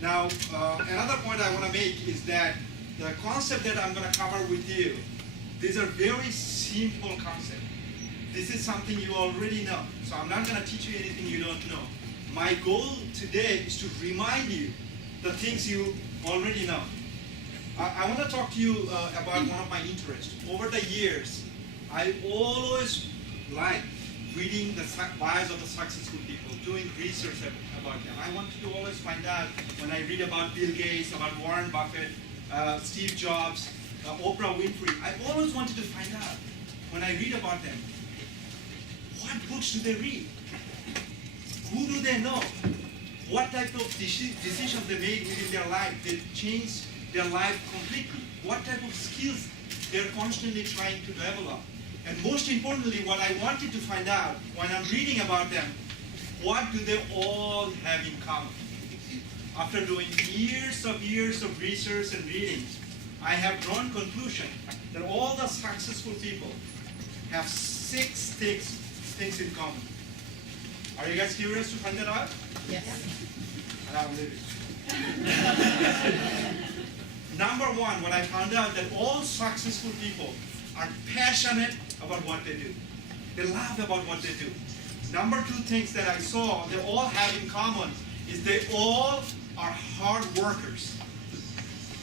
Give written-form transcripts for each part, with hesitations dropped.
Now, another point I want to make is that the concept that I'm going to cover with you, these are very simple concepts. This is something you already know. So I'm not going to teach you anything you don't know. My goal today is to remind you the things you already know. I want to talk to you about one of my interests. Over the years, I always like reading the lives of the successful people, doing research about them. I want to always find out when I read about Bill Gates, about Warren Buffett, Steve Jobs, Oprah Winfrey. I always wanted to find out when I read about them, what books do they read? Who do they know? What type of decisions they made within their life? They changed their life completely. What type of skills they're constantly trying to develop? And most importantly, what I wanted to find out when I'm reading about them, what do they all have in common? After doing years of research and reading, I have drawn conclusion that all the successful people have 6 things in common. Are you guys curious to find that out? Yes. And I'm leaving. Number 1, what I found out that all successful people are passionate about what they do. They love about what they do. Number 2 things that I saw they all have in common is they all are hard workers.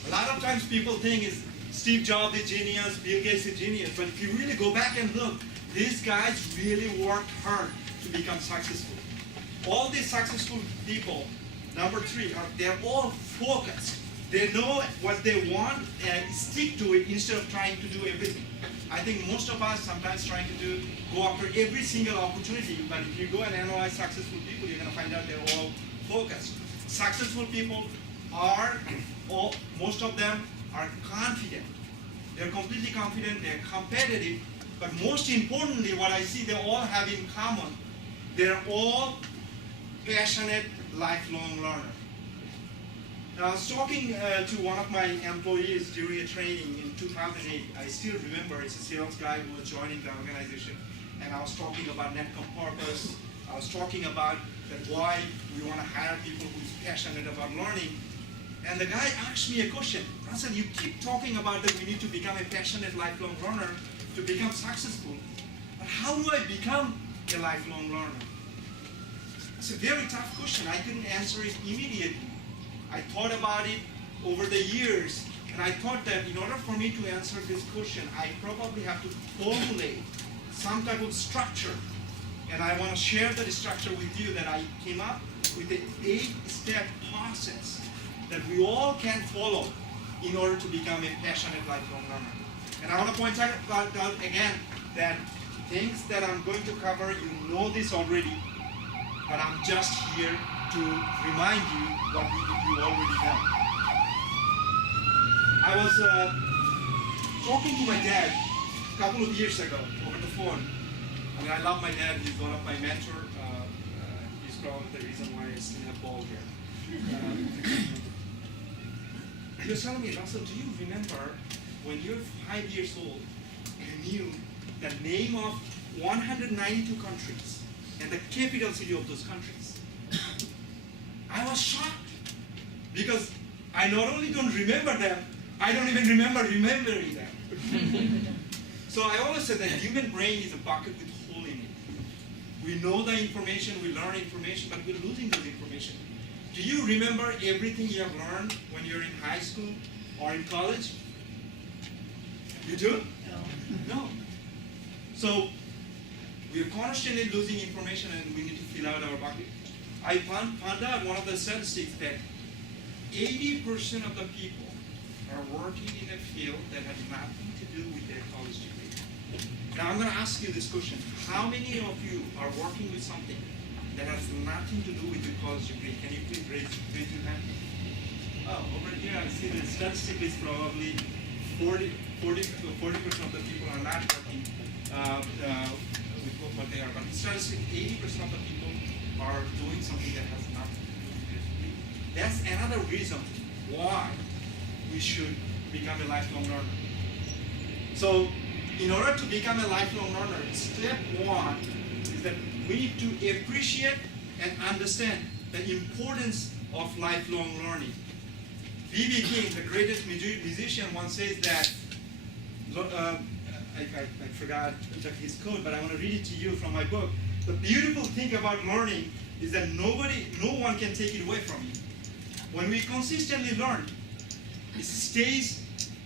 A lot of times people think is Steve Jobs is genius, Bill Gates is genius, but if you really go back and look, these guys really worked hard to become successful. All these successful people, number 3, they're all focused. They know what they want and stick to it instead of trying to do everything. I think most of us sometimes trying to go after every single opportunity, but if you go and analyze successful people, you're going to find out they're all focused. Successful people are, most of them are confident. They're completely confident, they're competitive, but most importantly, what I see they all have in common, they're all passionate, lifelong learners. Now, I was talking to one of my employees during a training in 2008. I still remember, it's a sales guy who was joining the organization, and I was talking about netcom purpose. I was talking about that why we want to hire people who's passionate about learning. And the guy asked me a question. Russell, you keep talking about that we need to become a passionate, lifelong learner to become successful. But how do I become a lifelong learner? It's a very tough question. I couldn't answer it immediately. I thought about it over the years, and I thought that in order for me to answer this question, I probably have to formulate some type of structure. And I want to share that structure with you that I came up with an 8-step process that we all can follow in order to become a passionate lifelong learner. And I want to point out again that things that I'm going to cover, you know this already, but I'm just here to remind you what you already know. I was talking to my dad a couple of years ago over the phone. I mean, I love my dad. He's one of my mentors. He's probably the reason why I still have bald hair. He was telling me, Russell, do you remember when you're 5 years old, you knew the name of 192 countries and the capital city of those countries? I was shocked because I not only don't remember them, I don't even remember remembering them. So I always said that human brain is a bucket with hole in it. We know the information, we learn information, but we're losing this information. Do you remember everything you have learned when you're in high school or in college? You do? No. So we're constantly losing information and we need to fill out our bucket. I found out one of the statistics that 80% of the people are working in a field that has nothing to do with their college degree. Now I'm going to ask you this question. How many of you are working with something that has nothing to do with your college degree? Can you please raise your hand? Oh, over here I see the statistic is probably 40% of the people are not working with what they are. But the statistic, 80% of the people are doing something that has nothing to do with their degree. That's another reason why we should become a lifelong learner. So in order to become a lifelong learner, step 1 is that we need to appreciate and understand the importance of lifelong learning. B.B. King, the greatest musician, once says that, I forgot his quote, but I want to read it to you from my book. The beautiful thing about learning is that no one can take it away from you. When we consistently learn, it stays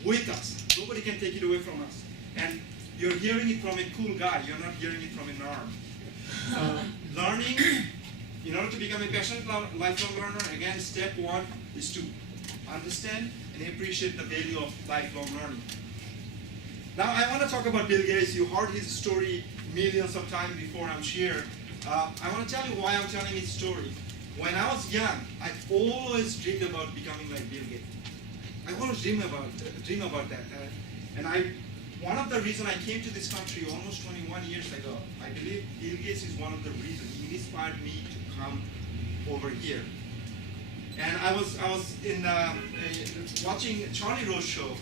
with us. Nobody can take it away from us. And you're hearing it from a cool guy. You're not hearing it from a norm. So learning, in order to become a passionate lifelong learner, again, step one is to understand and appreciate the value of lifelong learning. Now I want to talk about Bill Gates. You heard his story millions of times before, I'm sure. I want to tell you why I'm telling his story. When I was young, I always dreamed about becoming like Bill Gates. I always dream about that. One of the reasons I came to this country almost 21 years ago, I believe Bill Gates is one of the reasons. He inspired me to come over here. And I was in watching Charlie Rose show,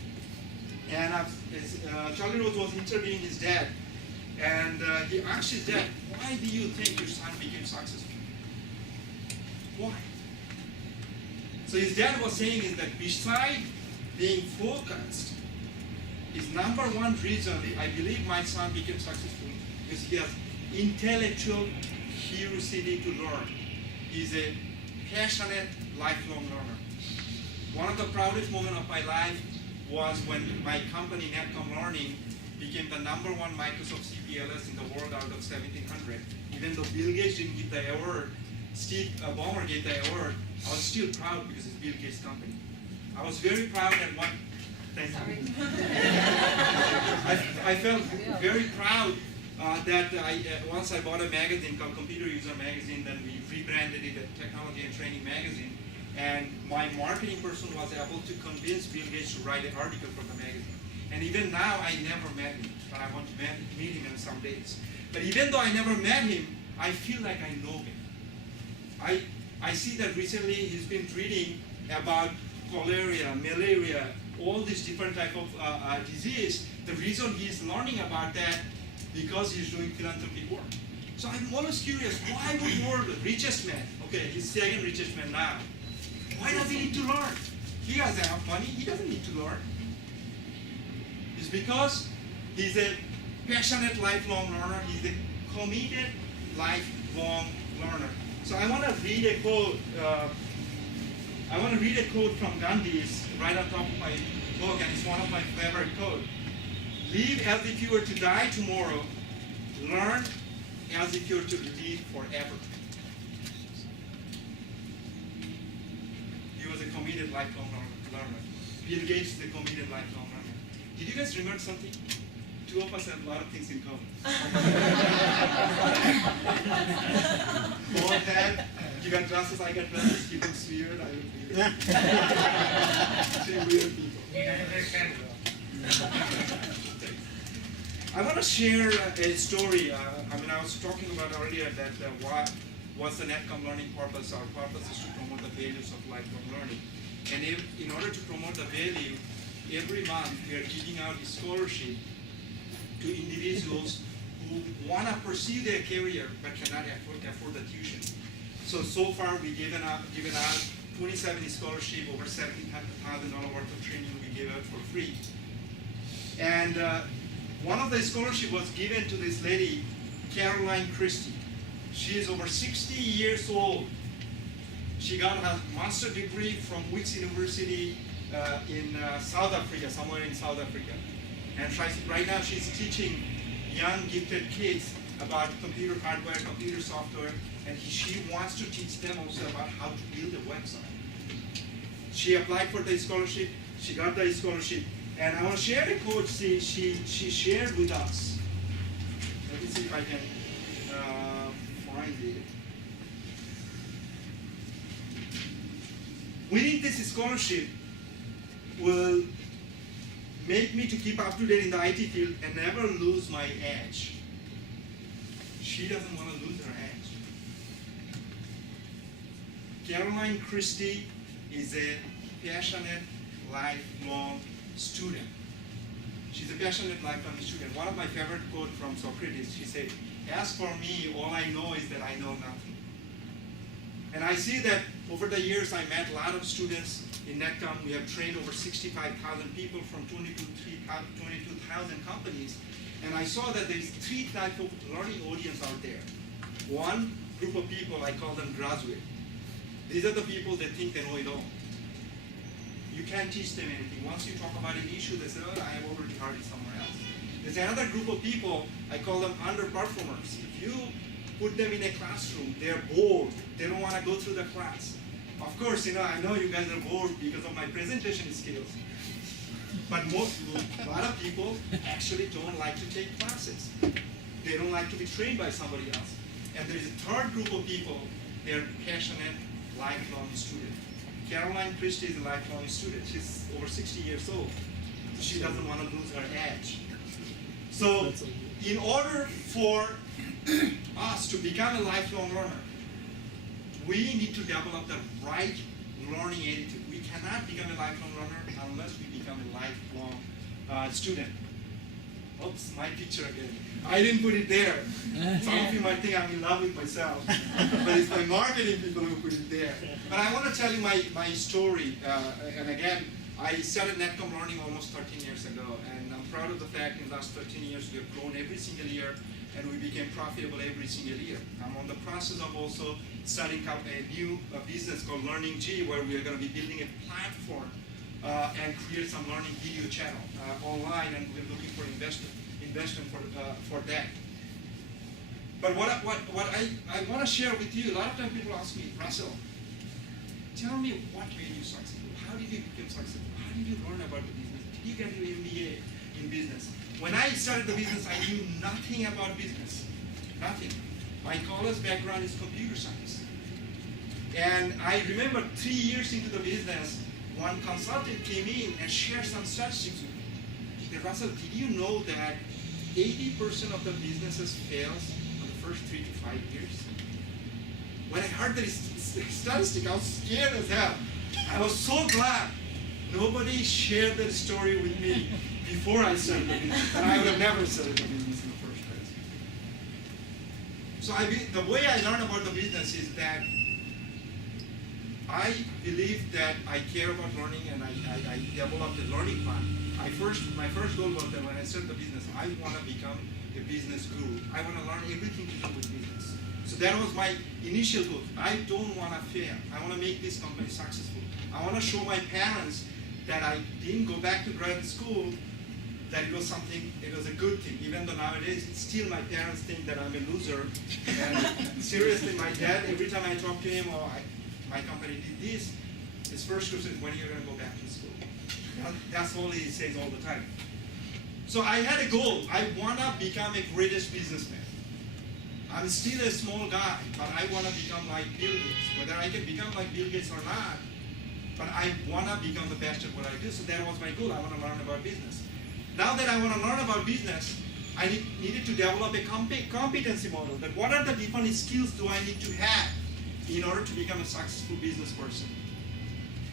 and Charlie Rose was interviewing his dad, and he asked his dad, "Why do you think your son became successful? Why?" So his dad was saying is that beside being focused, his number one reason I believe my son became successful is he has intellectual curiosity to learn. He's a passionate lifelong learner. One of the proudest moments of my life was when my company, Netcom Learning, became the number one Microsoft CPLS in the world out of 1,700. Even though Bill Gates didn't give the award, Steve Ballmer gave the award, I was still proud because it's Bill Gates' company. I was very proud at one. Thank you. I felt very proud that once I bought a magazine called Computer User Magazine, then we rebranded it as Technology and Training Magazine, and my marketing person was able to convince Bill Gates to write an article for the magazine. And even now, I never met him, but I want to meet him in some days. But even though I never met him, I feel like I know him. I see that recently he's been reading about cholera, malaria, all these different type of disease. The reason he's learning about that because he's doing philanthropy work. So I'm always curious, why would world richest man, okay, he's second richest man now, why does he need to learn? He has enough money, he doesn't need to learn. It's because he's a passionate lifelong learner, he's a committed lifelong learner. So I want to read a quote. From Gandhi. It's right on top of my book, and it's one of my favorite quotes. Live as if you were to die tomorrow. Learn as if you were to live forever. He was a committed lifelong learner. Bill Gates is a committed lifelong learner. Did you guys remember something? Two of us have a lot of things in common. More than you got glasses, I got glasses. He looks weird, I look weird. Two weird people. I want to share a story. I was talking about earlier that what's the Netcom learning purpose? Our purpose is to promote the values of lifelong learning. And in order to promote the value, every month we are giving out a scholarship to individuals who want to pursue their career but cannot afford the tuition. So far we've given out 27 scholarships, over $17,000 worth of training we gave out for free. And one of the scholarships was given to this lady, Caroline Christie. She is over 60 years old. She got her master's degree from Wicks University in South Africa, somewhere in South Africa. And right now she's teaching young gifted kids about computer hardware, computer software, and she wants to teach them also about how to build a website. She applied for the scholarship, she got the scholarship, and I want to share a quote she shared with us. Let me see if I can find it. Winning this scholarship will make me to keep up to date in the IT field and never lose my edge. She doesn't want to lose her edge. Caroline Christie is a passionate, lifelong student. She's a passionate, lifelong student. One of my favorite quotes from Socrates, she said, "As for me, all I know is that I know nothing." And I see that over the years I met a lot of students in Netcom. We have trained over 65,000 people from 22,000 companies. And I saw that there's three types of learning audience out there. One group of people, I call them graduate. These are the people that think they know it all. You can't teach them anything. Once you talk about an issue, they say, oh, I have already heard it somewhere else. There's another group of people, I call them underperformers. If you put them in a classroom, they're bored. They don't want to go through the class. Of course, I know you guys are bored because of my presentation skills. But a lot of people actually don't like to take classes. They don't like to be trained by somebody else. And there's a third group of people, they're passionate, lifelong students. Caroline Christie is a lifelong student. She's over 60 years old. She doesn't want to lose her edge. So in order for us to become a lifelong learner, we need to develop the right learning attitude. We cannot become a lifelong learner unless we become a lifelong student. Oops, my picture again. I didn't put it there. Some of you might think I'm in love with myself, but it's my marketing people who put it there. But I want to tell you my story. And again, I started Netcom Learning almost 13 years ago, and I'm proud of the fact in the last 13 years we have grown every single year, and we became profitable every single year. I'm on the process of also starting up a new business called Learning G, where we are going to be building a platform and create some learning video channel online, and we're looking for investment for that. But what I want to share with you, a lot of times people ask me, Russell, tell me what made you successful? How did you become successful? How did you learn about the business? Did you get your MBA in business? When I started the business, I knew nothing about business. Nothing. My college background is computer science. And I remember 3 years into the business, one consultant came in and shared some statistics with me. He said, Russell, did you know that 80% of the businesses fails in the first 3 to 5 years? When I heard this statistic, I was scared as hell. I was so glad nobody shared that story with me before I started the business, and I would have never started the business in the first place. So the way I learned about the business is that I believe that I care about learning, and I developed a learning plan. My first goal was that when I started the business, I want to become a business guru. I want to learn everything to do with business. So that was my initial goal. I don't want to fail. I want to make this company successful. I want to show my parents that I didn't go back to graduate school, that it was a good thing. Even though nowadays, still my parents think that I'm a loser. And seriously, my dad, every time I talk to him, my company did this, his first question is, when are you going to go back to school? That's all he says all the time. So I had a goal. I want to become a greatest businessman. I'm still a small guy, but I want to become like Bill Gates. Whether I can become like Bill Gates or not, but I want to become the best at what I do. So that was my goal. I want to learn about business. Now that I want to learn about business, I needed to develop a competency model. That what are the different skills do I need to have in order to become a successful business person?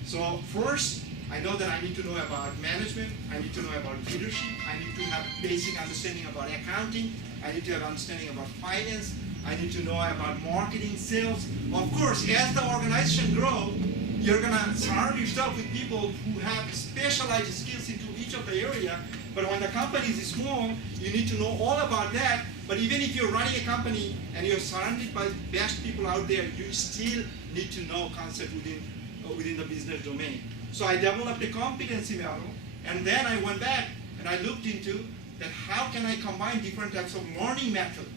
So first, I know that I need to know about management. I need to know about leadership. I need to have basic understanding about accounting. I need to have understanding about finance. I need to know about marketing, sales. Of course, as the organization grows, you're going to surround yourself with people who have specialized skills into each of the area. But when the company is small, you need to know all about that. But even if you're running a company and you're surrounded by the best people out there, you still need to know concepts within the business domain. So I developed a competency model, and then I went back and I looked into that how can I combine different types of learning methods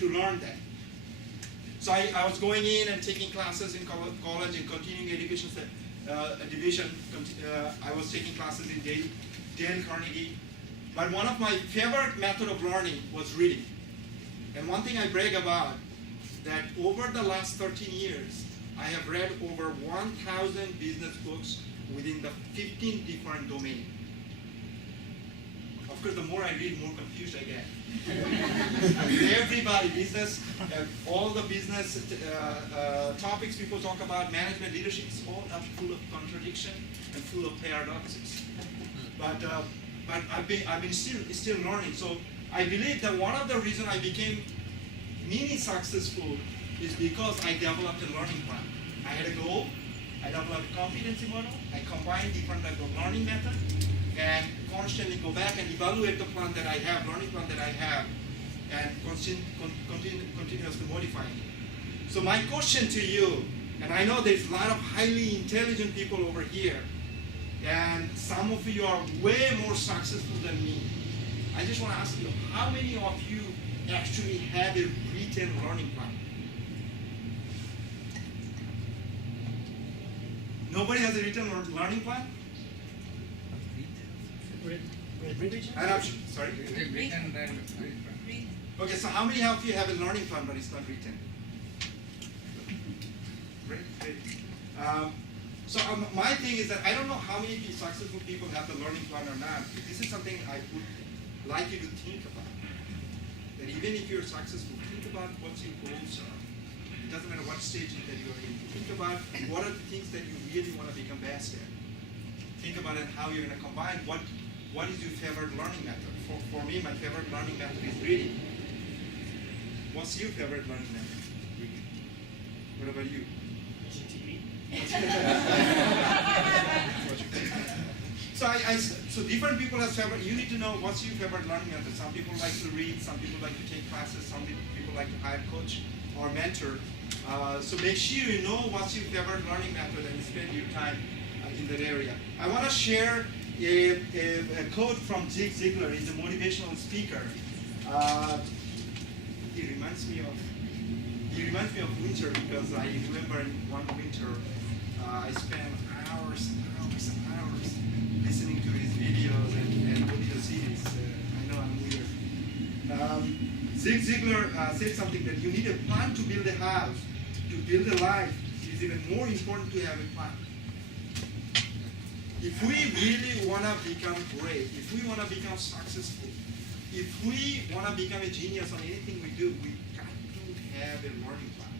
to learn that. So I was going in and taking classes in college in continuing education division. I was taking classes in Dale Carnegie. But one of my favorite method of learning was reading. And one thing I brag about, that over the last 13 years, I have read over 1,000 business books within the 15 different domains. Of course, the more I read, more confused I get. Everybody, business, all the business topics people talk about, management, leadership, it's all full of contradiction and full of paradoxes. But I've been still learning. So I believe that one of the reasons I became mini successful is because I developed a learning plan. I had a goal. I developed a competency model. I combined different types of learning methods and constantly go back and evaluate the plan that I have, learning plan that I have, and continuously modify it. So my question to you, and I know there's a lot of highly intelligent people over here, and some of you are way more successful than me. I just want to ask you, how many of you actually have a written learning plan? Nobody has a written learning plan? And I'm sorry? Okay, so how many of you have a learning plan but it's not written? Great. My thing is that I don't know how many successful people have the learning plan or not. This is something I would like you to think about. That even if you're successful, think about what your goals are. It doesn't matter what stage that you're in. Think about what are the things that you really want to become best at. Think about it, how you're going to combine. What is your favorite learning method? For me, my favorite learning method is reading. What's your favorite learning method? Reading. What about you? Watching TV. So different people have favorite. You need to know what's your favorite learning method. Some people like to read. Some people like to take classes. Some people like to hire a coach or mentor. So make sure you know what's your favorite learning method and spend your time in that area. I want to share a quote from Zig Ziglar. He's a motivational speaker. He reminds me of winter because I remember in one winter I spent hours and hours listening to his videos and audio series. I know I'm weird. Zig Ziglar said something that you need a plan to build a house. To build a life, it is even more important to have a plan. If we really want to become great, if we want to become successful, if we want to become a genius on anything we do, we got to have a learning plan.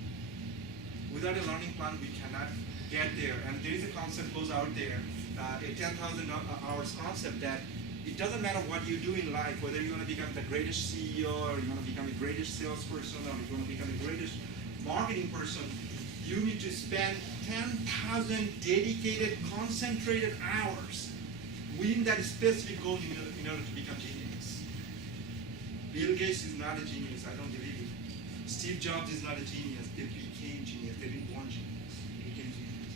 Without a learning plan, we cannot get there. And there is a concept goes out there, a 10,000 hours concept that it doesn't matter what you do in life, whether you want to become the greatest CEO or you want to become the greatest salesperson or you want to become the greatest marketing person, you need to spend 10,000 dedicated, concentrated hours within that specific goal in order to become genius. Bill Gates is not a genius, I don't believe it. Steve Jobs is not a genius, they became genius, they didn't want genius, they became genius.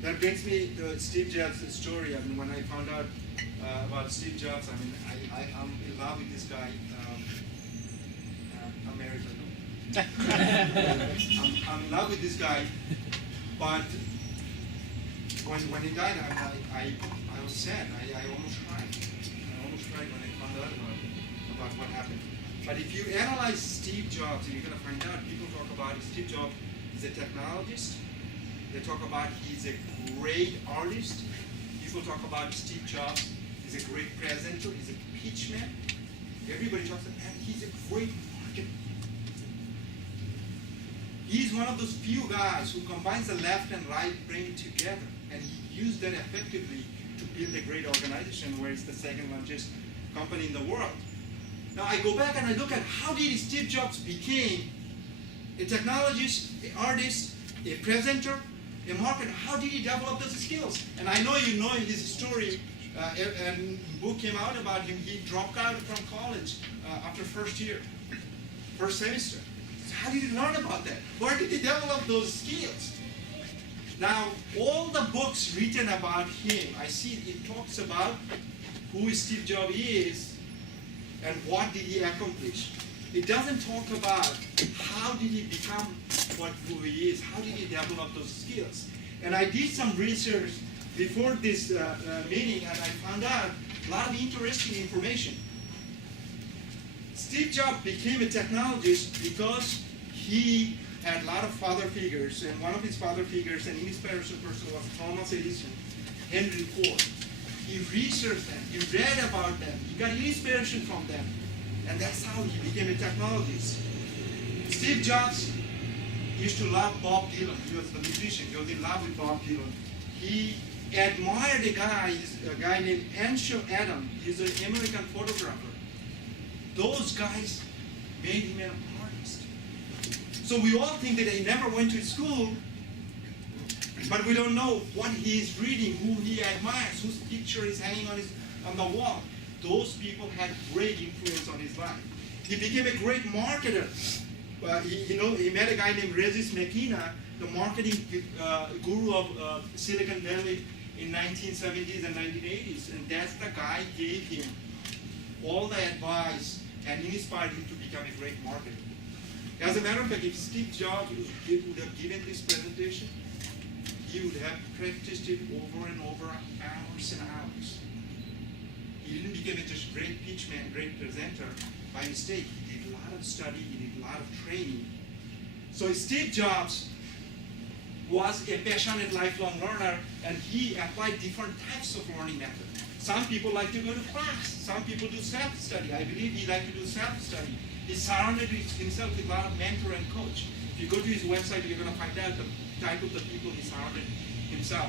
That brings me to Steve Jobs' story. I mean, when I found out about Steve Jobs, I mean, I'm in love with this guy. I'm married, I know. I'm in love with this guy, but when he died, I was sad. I almost cried. I almost cried when I found out about what happened. But if you analyze Steve Jobs, you're going to find out people talk about Steve Jobs is a technologist. They talk about he's a great artist. People talk about Steve Jobs. He's a great presenter. He's a pitchman. Everybody talks about him. He's a great marketer. He's one of those few guys who combines the left and right brain together, and he used that effectively to build a great organization where it's the second largest company in the world. Now I go back and I look at how did Steve Jobs became a technologist, an artist, a presenter, a marketer. How did he develop those skills? And I know you know his story. And book came out about him. He dropped out from college after first semester. How did he learn about that? Where did he develop those skills? Now, all the books written about him, I see it talks about who Steve Jobs is and what did he accomplish. It doesn't talk about how did he become who he is, how did he develop those skills. And I did some research before this meeting and I found out a lot of interesting information. Steve Jobs became a technologist because he had a lot of father figures, and one of his father figures, an inspirational person, was Thomas Edison, Henry Ford. He researched them, he read about them, he got inspiration from them, and that's how he became a technologist. Steve Jobs used to love Bob Dylan. He was the musician. He was in love with Bob Dylan. He admired a guy named Ansel Adams. He's an American photographer. Those guys made him an artist. So we all think that he never went to school, but we don't know what he is reading, who he admires, whose picture is hanging on the wall. Those people had great influence on his life. He became a great marketer. He met a guy named Regis McKenna, the marketing guru of Silicon Valley in 1970s and 1980s, and that's the guy gave him all the advice and inspired him to become a great marketer. As a matter of fact, if Steve Jobs would have given this presentation, he would have practiced it over and over, hours and hours. He didn't become just a great pitchman, great presenter by mistake. He did a lot of study, he did a lot of training. So Steve Jobs was a passionate lifelong learner, and he applied different types of learning methods. Some people like to go to class. Some people do self-study. I believe he liked to do self-study. He surrounded himself with a lot of mentor and coach. If you go to his website, you're going to find out the type of the people he surrounded himself.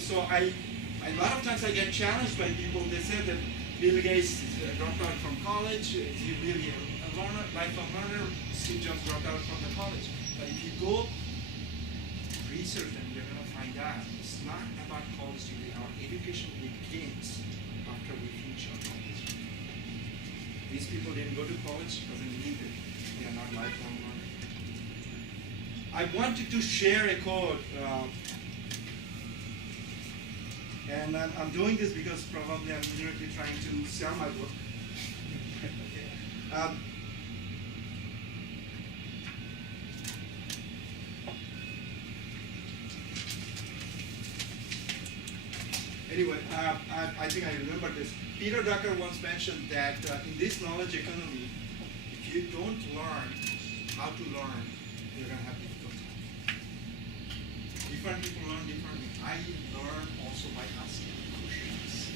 So a lot of times I get challenged by people. They say that Bill Gates dropped out from college. Is he really a learner, lifelong learner? Steve Jobs dropped out from the college. But if you go research them, you're going to find out it's not about college degree. Our education begins after we finish our college. These people didn't go to college, doesn't mean that they are not lifelong learners. I wanted to share a quote, and I'm doing this because probably I'm indirectly trying to sell my book. Okay. Anyway, I think I remember this. Peter Drucker once mentioned that in this knowledge economy, if you don't learn how to learn, you're going to have difficult time. Different people learn differently. I learn also by asking questions.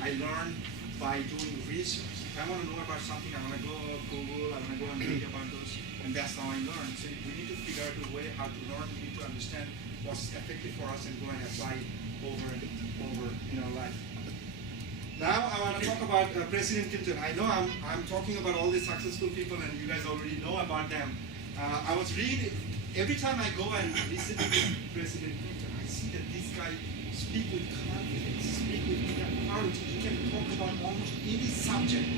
I learn by doing research. If I want to know about something, I want to go Google, I want to go and read about those, and that's how I learn. So we need to figure out a way how to learn. We need to understand what's effective for us and go and apply it over and over in our life. Now I want to talk about President Clinton. I know I'm talking about all these successful people and you guys already know about them. I was reading, every time I go and listen to President Clinton, I see that this guy speak with confidence, speak with courage. He can talk about almost any subject.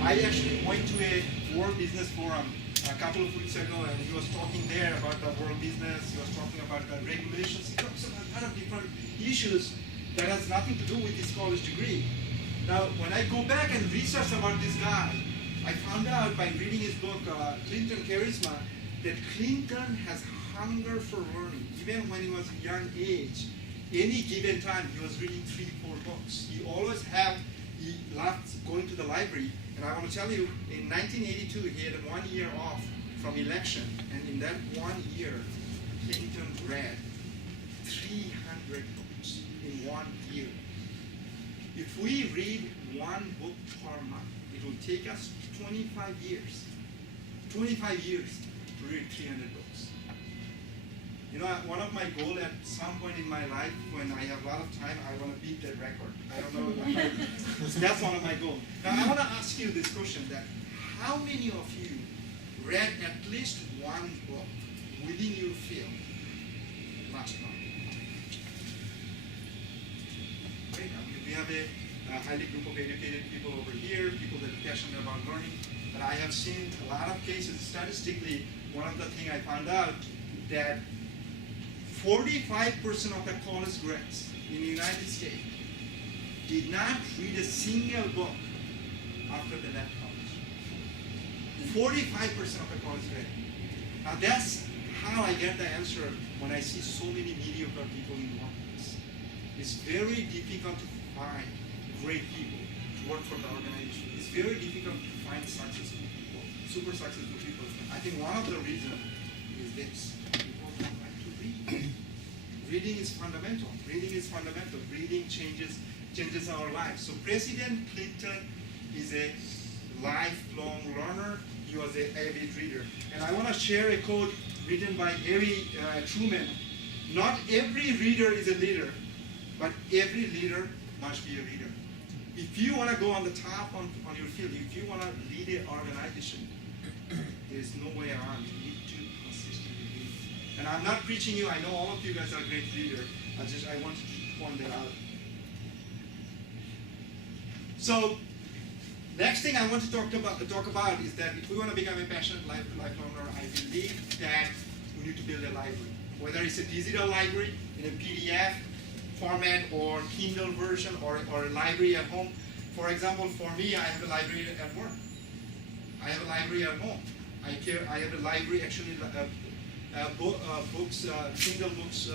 I actually went to a World Business Forum a couple of weeks ago, and he was talking there about the world business. He was talking about the regulations. He talks about a lot of different issues that has nothing to do with his college degree. Now, when I go back and research about this guy, I found out by reading his book, Clinton Charisma, that Clinton has hunger for learning. Even when he was a young age, any given time, he was reading 3-4 books. He loved going to the library. And I want to tell you, in 1982, he had 1 year off from election. And in that 1 year, Clinton read 300 books in 1 year. If we read one book per month, it will take us 25 years. 25 years to read 300 books. You know, one of my goals at some point in my life, when I have a lot of time, I want to beat that record. I don't know. That's one of my goals. Now, I want to ask you this question, that how many of you read at least one book within your field last month? Great. We have a highly group of educated people over here, people that are passionate about learning. But I have seen a lot of cases, statistically, one of the things I found out that 45% of the college grads in the United States did not read a single book after they left college. 45% of the college grads. Now that's how I get the answer when I see so many mediocre people in one place. It's very difficult to find great people to work for the organization. It's very difficult to find successful people, super successful people. I think one of the reasons is this. People don't like to read. Reading is fundamental. Reading is fundamental. Reading changes our lives. So President Clinton is a lifelong learner. He was an avid reader. And I want to share a quote written by Harry Truman. Not every reader is a leader, but every leader must be a reader. If you want to go on the top on your field, if you want to lead an organization, there's no way around. You need to And I'm not preaching you. I know all of you guys are great readers. I wanted to point that out. So, next thing I want to talk about is that if we want to become a passionate lifelong learner, I believe that we need to build a library. Whether it's a digital library in a PDF format or Kindle version or a library at home. For example, for me, I have a library at work. I have a library at home. I have a library actually books, Kindle books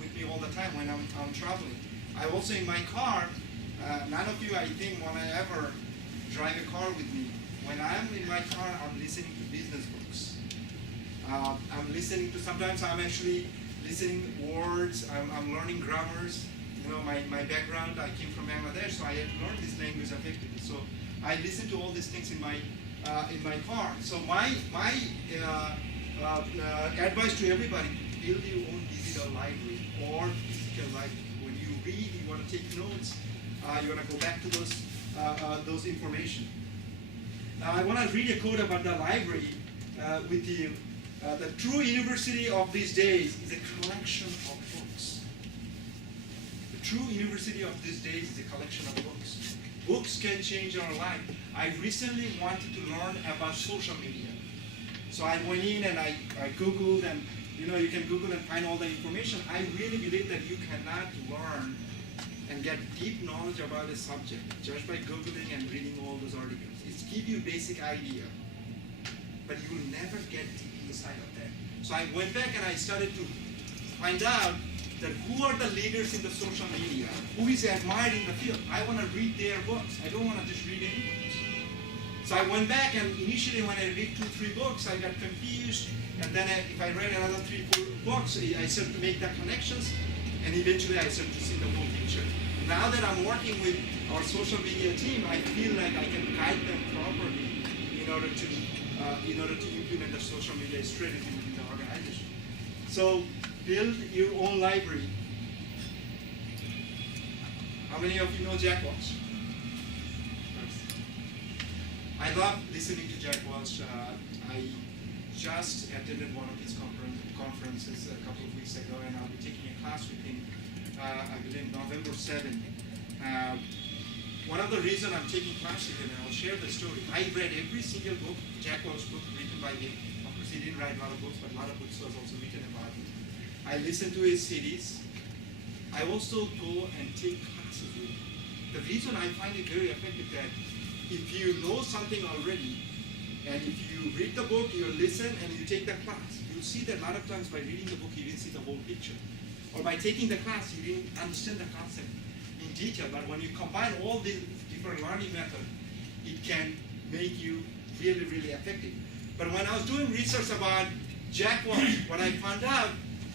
with me all the time when I'm traveling. I also in my car. None of you, I think, want to ever drive a car with me. When I'm in my car, I'm listening to business books. I'm listening to, sometimes I'm actually listening words, I'm learning grammars. You know, my background, I came from Bangladesh, so I had to learn this language effectively. So I listen to all these things in my car. So my advice to everybody, build your own digital library or physical library. When you read, you want to take notes, you want to go back to those information. Now I want to read a quote about the library with you. The true university of these days is a collection of books. The true university of these days is a collection of books. Books can change our life. I recently wanted to learn about social media. So I went in and I Googled, and you know, you can Google and find all the information. I really believe that you cannot learn and get deep knowledge about a subject just by Googling and reading all those articles. It's give you a basic idea, but you will never get deep inside of that. So I went back and I started to find out that who are the leaders in the social media, who is admired in the field. I want to read their books. I don't want to just read any books. So I went back, and initially when I read 2-3 books, I got confused. And then if I read another 3-4 books, I started to make the connections, and eventually I started to see the whole picture. Now that I'm working with our social media team, I feel like I can guide them properly in order to implement the social media strategy within the organization. So build your own library. How many of you know Jack Welch? I love listening to Jack Welch. I just attended one of his conferences a couple of weeks ago, and I'll be taking a class with him, I believe, November 7th. One of the reasons I'm taking class with him, and I'll share the story. I read every single book, Jack Welch book, written by him. Of course, he didn't write a lot of books, but a lot of books was also written about him. I listened to his CDs. I also go and take classes with him. The reason I find it very effective that if you know something already, and if you read the book, you listen, and you take the class, you'll see that a lot of times by reading the book, you didn't see the whole picture. Or by taking the class, you didn't understand the concept in detail. But when you combine all these different learning methods, it can make you really, really effective. But when I was doing research about Jack Welch, what I found out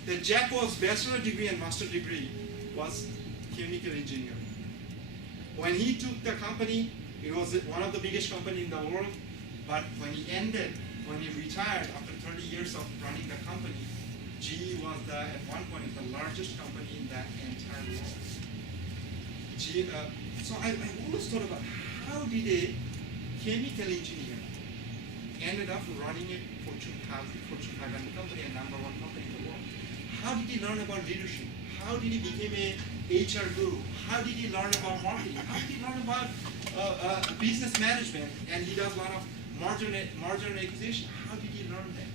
that Jack Welch's bachelor degree and master degree was chemical engineering. When he took the company, it was one of the biggest companies in the world, but when he retired after 30 years of running the company, GE was at one point the largest company in the entire world. So I always thought about how did a chemical engineer ended up running a Fortune 500 company and #1 company in the world. How did he learn about leadership? How did he become a HR guru? How did he learn about marketing? How did he learn about business management? And he does a lot of merger and acquisition. How did he learn that?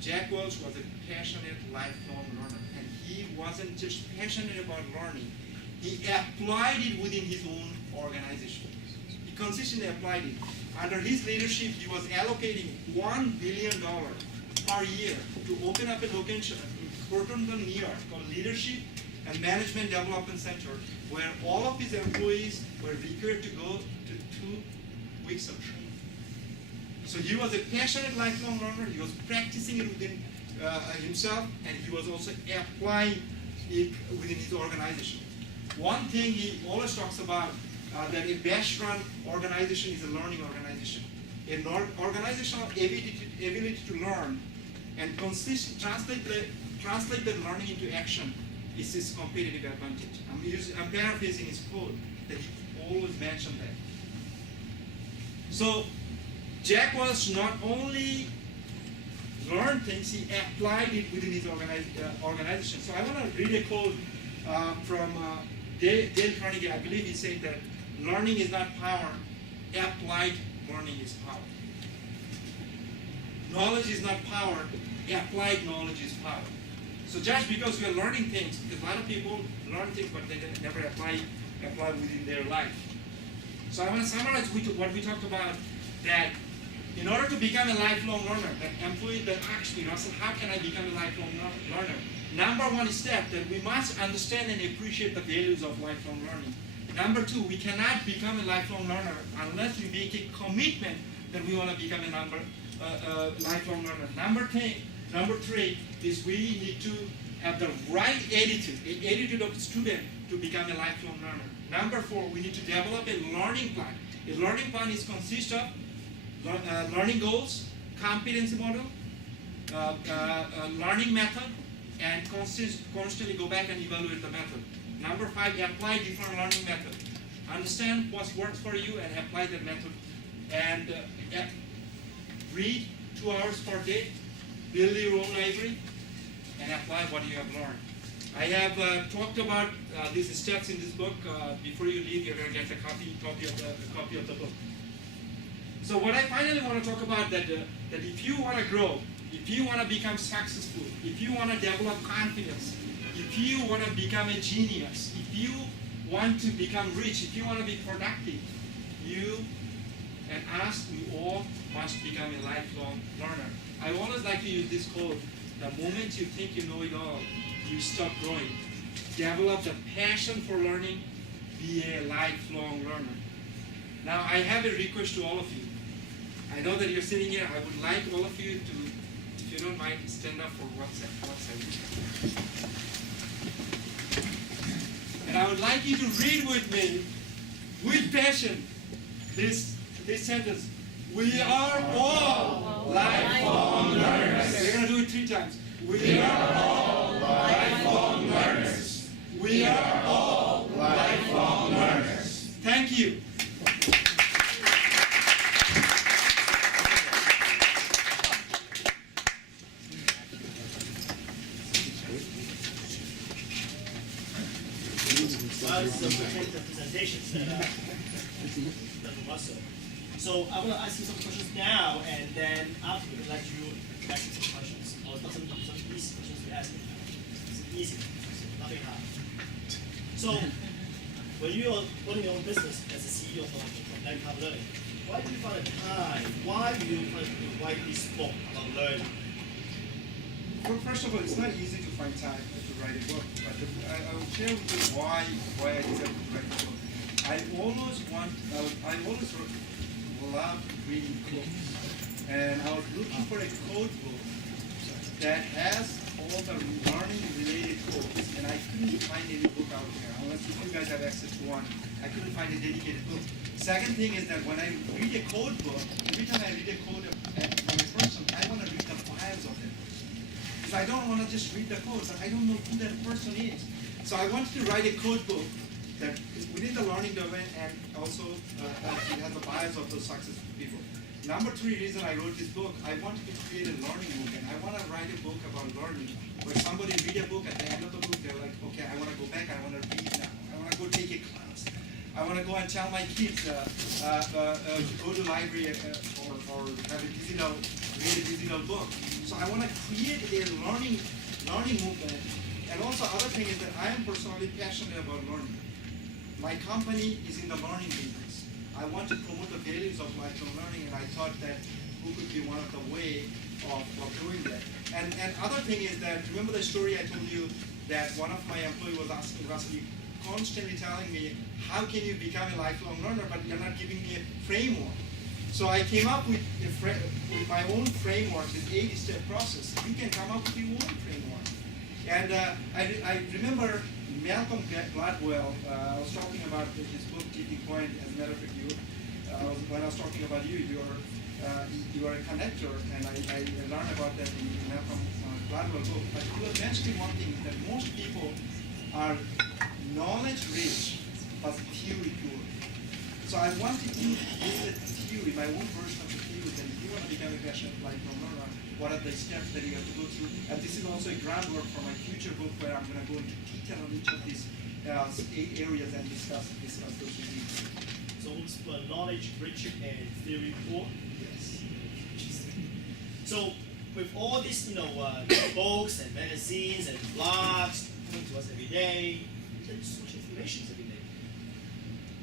Jack Welch was a passionate, lifelong learner, and he wasn't just passionate about learning. He applied it within his own organization. He consistently applied it. Under his leadership, he was allocating $1 billion per year to open up a location in Portland, New York, called Leadership and Management Development Center, where all of his employees were required to go to 2 weeks of training. So he was a passionate lifelong learner. He was practicing it within himself, and he was also applying it within his organization. One thing he always talks about, that a best-run organization is a learning organization. An organizational ability to learn and translate the learning into action is his competitive advantage. I'm paraphrasing his quote, that he always mentioned that. So Jack Welch not only learned things, he applied it within his organization. So I want to read a quote from Dale Carnegie. I believe he said that learning is not power, applied learning is power. Knowledge is not power, applied knowledge is power. So just because we are learning things, because a lot of people learn things but they never apply within their life. So I want to summarize what we talked about, that in order to become a lifelong learner, that employee that asked me, Russell, how can I become a lifelong learner? Number one step, that we must understand and appreciate the values of lifelong learning. Number two, we cannot become a lifelong learner unless we make a commitment that we want to become a lifelong learner. Number three is we need to have the right attitude, the attitude of a student to become a lifelong learner. Number four, we need to develop a learning plan. A learning plan is consist of learning goals, competency model, learning method, and constantly go back and evaluate the method. Number five, apply different learning method. Understand what works for you and apply that method. And read 2 hours per day, build your own library, and apply what you have learned. I have talked about these steps in this book. Before you leave, you're going to get a copy of the book. So what I finally want to talk about, that if you want to grow, if you want to become successful, if you want to develop confidence, if you want to become a genius, if you want to become rich, if you want to be productive, you and us, we all must become a lifelong learner. I always like to use this quote: the moment you think you know it all, you stop growing. Develop the passion for learning, be a lifelong learner. Now I have a request to all of you. I know that you're sitting here. I would like all of you to, if you don't mind, stand up for 1 second. And I would like you to read with me, with passion, this sentence. We are all lifelong learners. We're going to do it 3 times. We are all lifelong learners. We are all lifelong learners. Thank you. Some potential presentations that Dr. Russell. So I want to ask you some questions now, and then after we'd like you to ask some questions. Or some easy questions to ask me. It's easy, nothing hard. So when you are running your own business as a CEO of Bangkok Learning, why do you find the time? Why do you find to write this book about learning? Well, first of all, it's not easy to find time to write a book, but I will share with you why I decided to write a book. I always loved reading books, and I was looking for a code book that has all the learning-related codes, and I couldn't find any book out there. Unless if you guys have access to one, I couldn't find a dedicated book. Second thing is that when I read a code book, every time I read a code from a person, I want to read the files of them. I don't want to just read the code, but I don't know who that person is. So I wanted to write a code book that is within the learning domain, and also it has the bias of those successful people. Number 3 reason I wrote this book, I wanted to create a learning book, and I want to write a book about learning, where somebody read a book, at the end of the book, they're like, okay, I want to go back, I want to read now, I want to go take a class. I want to go and tell my kids to go to library or have a read a digital book. So I want to create a learning movement. And also other thing is that I am personally passionate about learning. My company is in the learning business. I want to promote the values of lifelong learning, and I thought that book could be one of the way of doing that. And other thing is that, remember the story I told you that one of my employees was asking Russell, constantly telling me, how can you become a lifelong learner, but you're not giving me a framework. So I came up with my own framework, this 8-step process. You can come up with your own framework. And I remember Malcolm Gladwell, I was talking about his book, Tipping Point. As a matter of fact, when I was talking about you are a connector, and I learned about that in Malcolm Gladwell book. But he was mentioning one thing, that most people are knowledge rich, but theory poor. So I wanted to use the theory, my own version of the theory, that if you want to become a passionate lifelong learner, what are the steps that you have to go through. And this is also a groundwork for my future book where I'm going to go into detail on each of these 8 areas and discuss those with you. So it's for knowledge rich and theory poor. Yes. So with all these, books and magazines and blogs coming to us every day, there's so much information every day.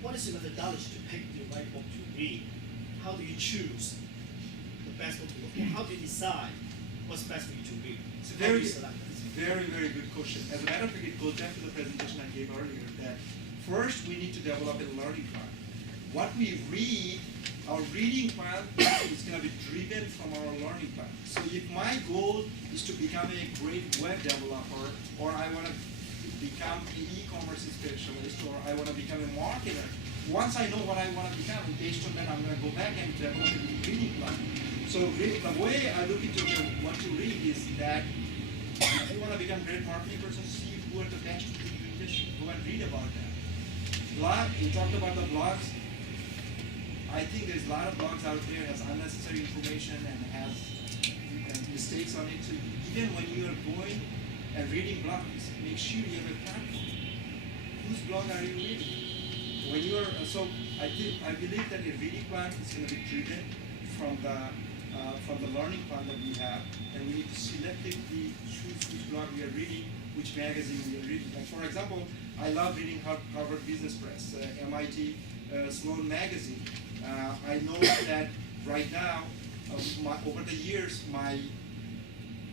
What is your methodology to pick the right book to read? How do you choose the best book to look for? How do you decide what's best for you to read? It's a How do very, you select it? very good question. As a matter of fact, it goes back to the presentation I gave earlier that first we need to develop a learning plan. What we read, our reading plan is going to be driven from our learning plan. So if my goal is to become a great web developer, or I want to become an e-commerce specialist, or I want to become a marketer, once I know what I want to become, based on that, I'm going to go back and develop a reading plan. So the way I look into what to read is that if you want to become a great marketing person, see who are the best people doing this. Go and read about that. You talked about the blogs. I think there's a lot of blogs out there has unnecessary information and has mistakes on it. So even when you are going and reading blogs, make sure you have a platform. Whose blog are you reading? When you are I believe that a reading plan is going to be driven from the learning plan that we have, and we need to selectively choose which blog we are reading, which magazine we are reading. Like for example, I love reading Harvard Business Press, MIT Sloan Magazine. I know that right now, over the years, my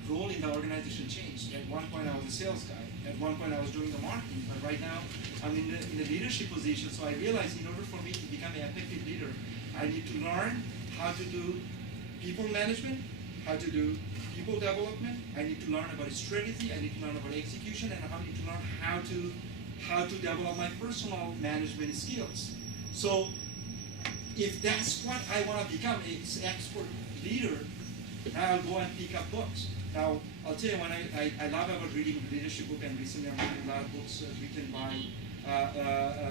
role in the organization changed. At one point, I was a sales guy. At one point, I was doing the marketing. But right now, I'm in a leadership position. So I realized in order for me to become an effective leader, I need to learn how to do people management, how to do people development. I need to learn about strategy. I need to learn about execution, and I need to learn how to develop my personal management skills. So if that's what I want to become, an expert leader, I'll go and pick up books. Now, I'll tell you, when I love about reading leadership book, and recently I'm reading a lot of books written by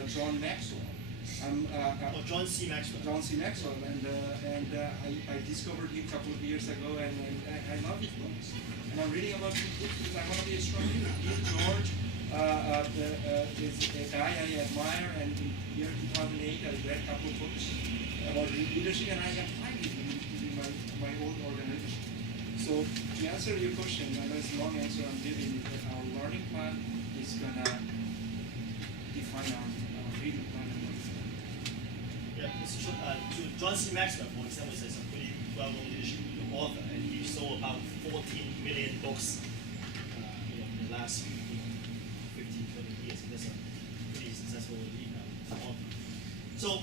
John Maxwell. John C. Maxwell. John C. Maxwell, and I discovered him a couple of years ago, and I love his books. And I'm reading about his books because I want to be a strong leader. George is a guy I admire, and in the year 2008, I read a couple of books about leadership, and I applied it in my own organization. So to answer your question, I know it's a long answer I'm giving, but our learning plan is going to define our reading plan. Yeah, John C. Maxwell, for example, is a pretty well-known leadership author, and he sold about 14 million books in the last 15, 20 years. That's a pretty successful author. So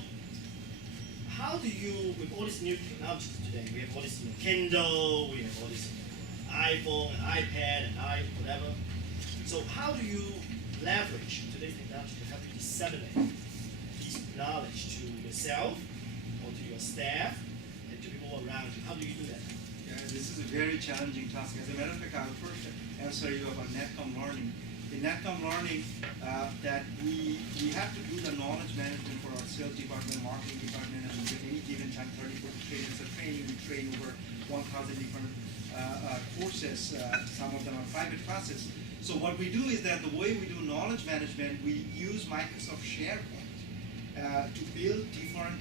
how do you, with all these new technologies today, we have all this Kindle, we have all this iPhone, and iPad, and whatever. So how do you leverage today's technology to help you disseminate this knowledge to yourself, or to your staff, and to people around you? How do you do that? Yeah, this is a very challenging task. As a matter of fact, I'll first answer you about NetCom learning. In NetCom learning, that we have to do the knowledge management for our sales department, marketing department, and at any given time, 30 trainers are training. We train over 1,000 different courses. Some of them are private classes. So what we do is that the way we do knowledge management, we use Microsoft SharePoint to build different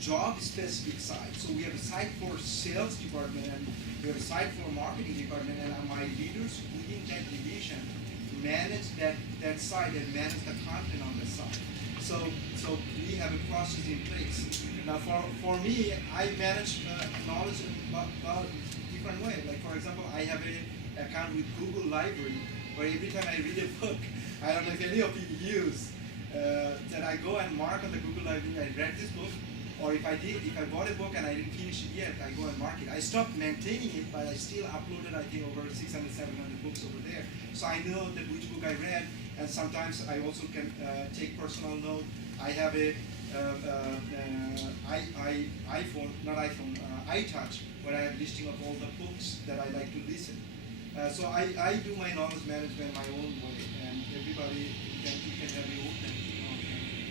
job-specific sites. So we have a site for sales department, and we have a site for marketing department, and my leaders within that division manage that site and manage the content on the site. So we have a process in place. Now for me, I manage knowledge in a different way. Like for example, I have an account with Google Library, where every time I read a book, I don't know if any of you use, that I go and mark on the Google Library, I read this book, or if I bought a book and I didn't finish it yet, I go and mark it. I stopped maintaining it, but I still uploaded, I think, over 600, 700 books over there. So I know that which book I read, and sometimes I also can take personal note. I have a iTouch, where I have listing of all the books that I like to listen. So I do my knowledge management my own way, and everybody can have your own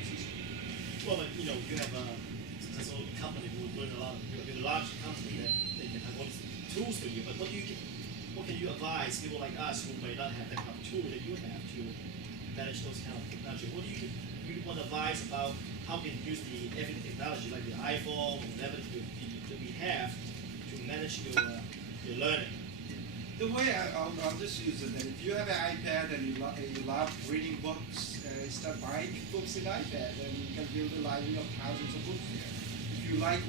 system. Well, but you have a successful company who doing a lot. You're a large company that they can have all these tools for you, but what can you advise people like us who may not have that kind of tool that you have to manage those kind of technology? What do you want to advise about how we can use the everything technology like the iPhone, whatever that we have to manage your learning? The way I'll just use it. If you have an iPad and you love reading books, start buying books in iPad, and you can build a library of thousands of books there. If you like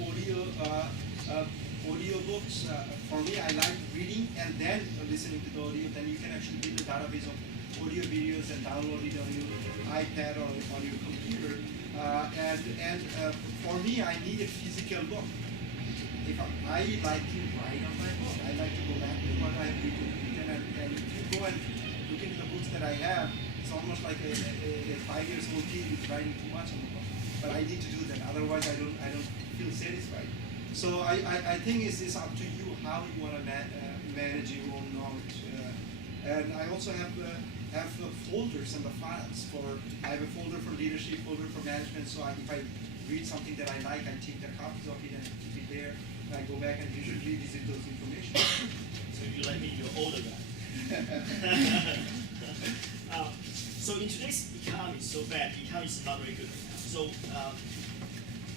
audio books, for me, I like reading and then listening to the audio. Then you can actually build a database of audio videos and download it on your iPad or on your computer. For me, I need a physical book. If I like to write on my book, I like to go back to what I have written, and if you go and look into the books that I have, it's almost like a 5-year-old kid is writing too much on the book. But I need to do that, otherwise I don't feel satisfied. So I think it's up to you how you want to manage your own knowledge. And I also have folders and the files I have a folder for leadership, folder for management, so if I read something that I like, I take the copies of it and keep it there. And I go back and revisit those information. So you like me, you're older guy. So in today's economy, so bad, the economy is not very good right now. So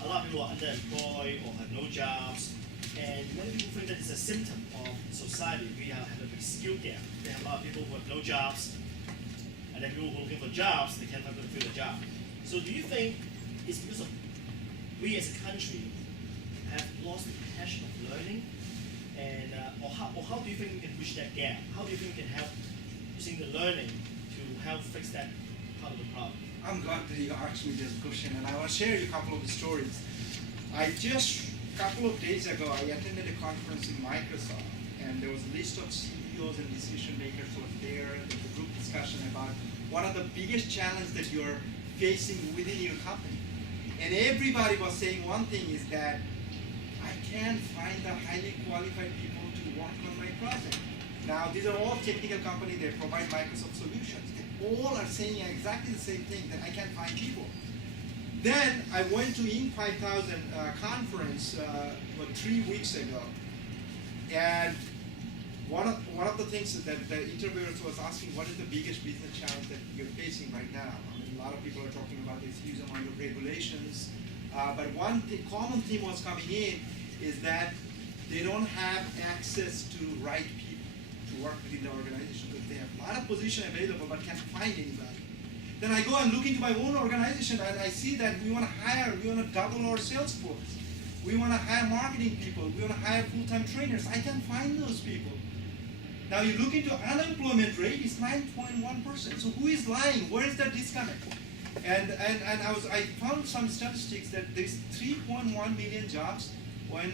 a lot of people are underemployed or have no jobs, and many people think that it's a symptom of society. We have a big skill gap. There are a lot of people who have no jobs, and then people who are looking for jobs, they can't find to fill the job. So do you think it's because of we as a country have lost the passion of learning, and or how do you think we can bridge that gap? How do you think we can help using the learning to help fix that part of the problem? I'm glad that you asked me this question, and I want to share you a couple of stories. A couple of days ago, I attended a conference in Microsoft, and there was a list of CEOs and decision makers who were there. There was a group discussion about what are the biggest challenges that you're facing within your company. And everybody was saying one thing is that I can't find the highly qualified people to work on my project. Now, these are all technical companies, they provide Microsoft solutions. They all are saying exactly the same thing, that I can't find people. Then I went to Inc. 5000 conference 3 weeks ago, and one of the things that the interviewers was asking, what is the biggest business challenge that you're facing right now? I mean, a lot of people are talking about this huge amount of regulations, but one common theme was coming in is that they don't have access to right people to work within the organization. They have a lot of positions available but can't find anybody. Then I go and look into my own organization and I see that we want to double our sales force. We want to hire marketing people. We want to hire full-time trainers. I can't find those people. Now you look into unemployment rate, it's 9.1%. So who is lying? Where is that disconnect? And I found some statistics that there's 3.1 million jobs when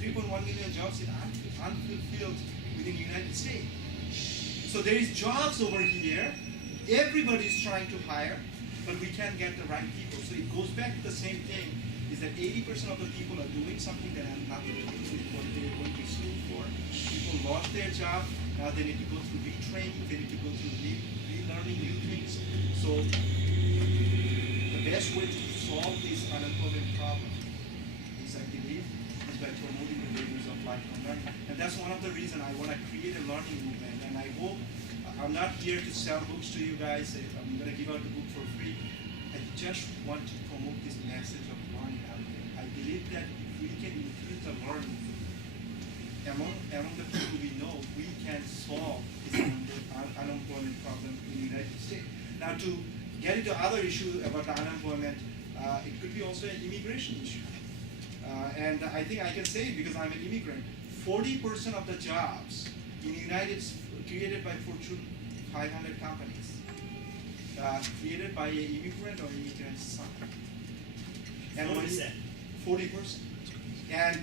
3.1 million jobs in unfulfilled within the United States. So there is jobs over here. Everybody is trying to hire, but we can't get the right people. So it goes back to the same thing, is that 80% of the people are doing something that have nothing to do with what they were going to school for. People lost their job, now they need to go through retraining, they need to go through relearning new things. So the best way to solve this unemployment problem is, I believe, is by promoting the values of lifelong learning. And that's one of the reasons I want to create a learning movement. And I hope, I'm not here to sell books to you guys, I'm going to give out the book for free. I just want to promote this message of learning out there. I believe that if we can increase the learning among the people we know, we can solve this unemployment problem in the United States. Now, to get into other issues about the unemployment, it could be also an immigration issue. And I think I can say it because I'm an immigrant. 40% of the jobs in the United States created by Fortune 500 companies, created by an immigrant or immigrant's son. And 40%. 40%. And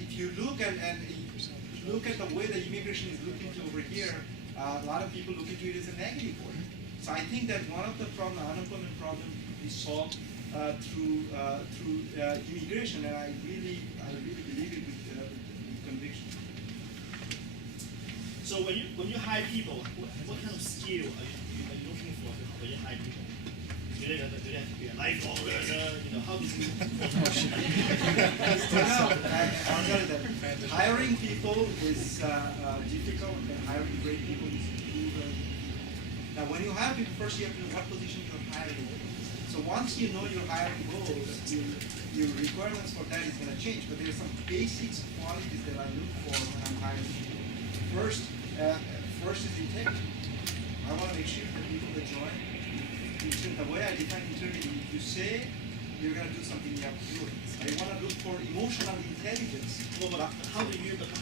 if you look at the way the immigration is looked into over here, a lot of people look into it as a negative way. So I think that one of the unemployment problem is solved through immigration, and I really believe it with conviction. So when you hire people, what kind of skill are you looking for when you hire people? do they have to be a lifelong learner? You know, how does it Well, I'll tell you that hiring people is difficult, and hiring great people is proven. Now, when you hire people, first you have to know what position you're hiring. So once you know your hiring goals, your requirements for that is going to change. But there are some basic qualities that I look for when I'm hiring people. First is integrity. I want to make sure that people that join, the way I define integrity, if you say you're going to do something, you have to do it. I want to look for emotional intelligence. Well, but how do you integrate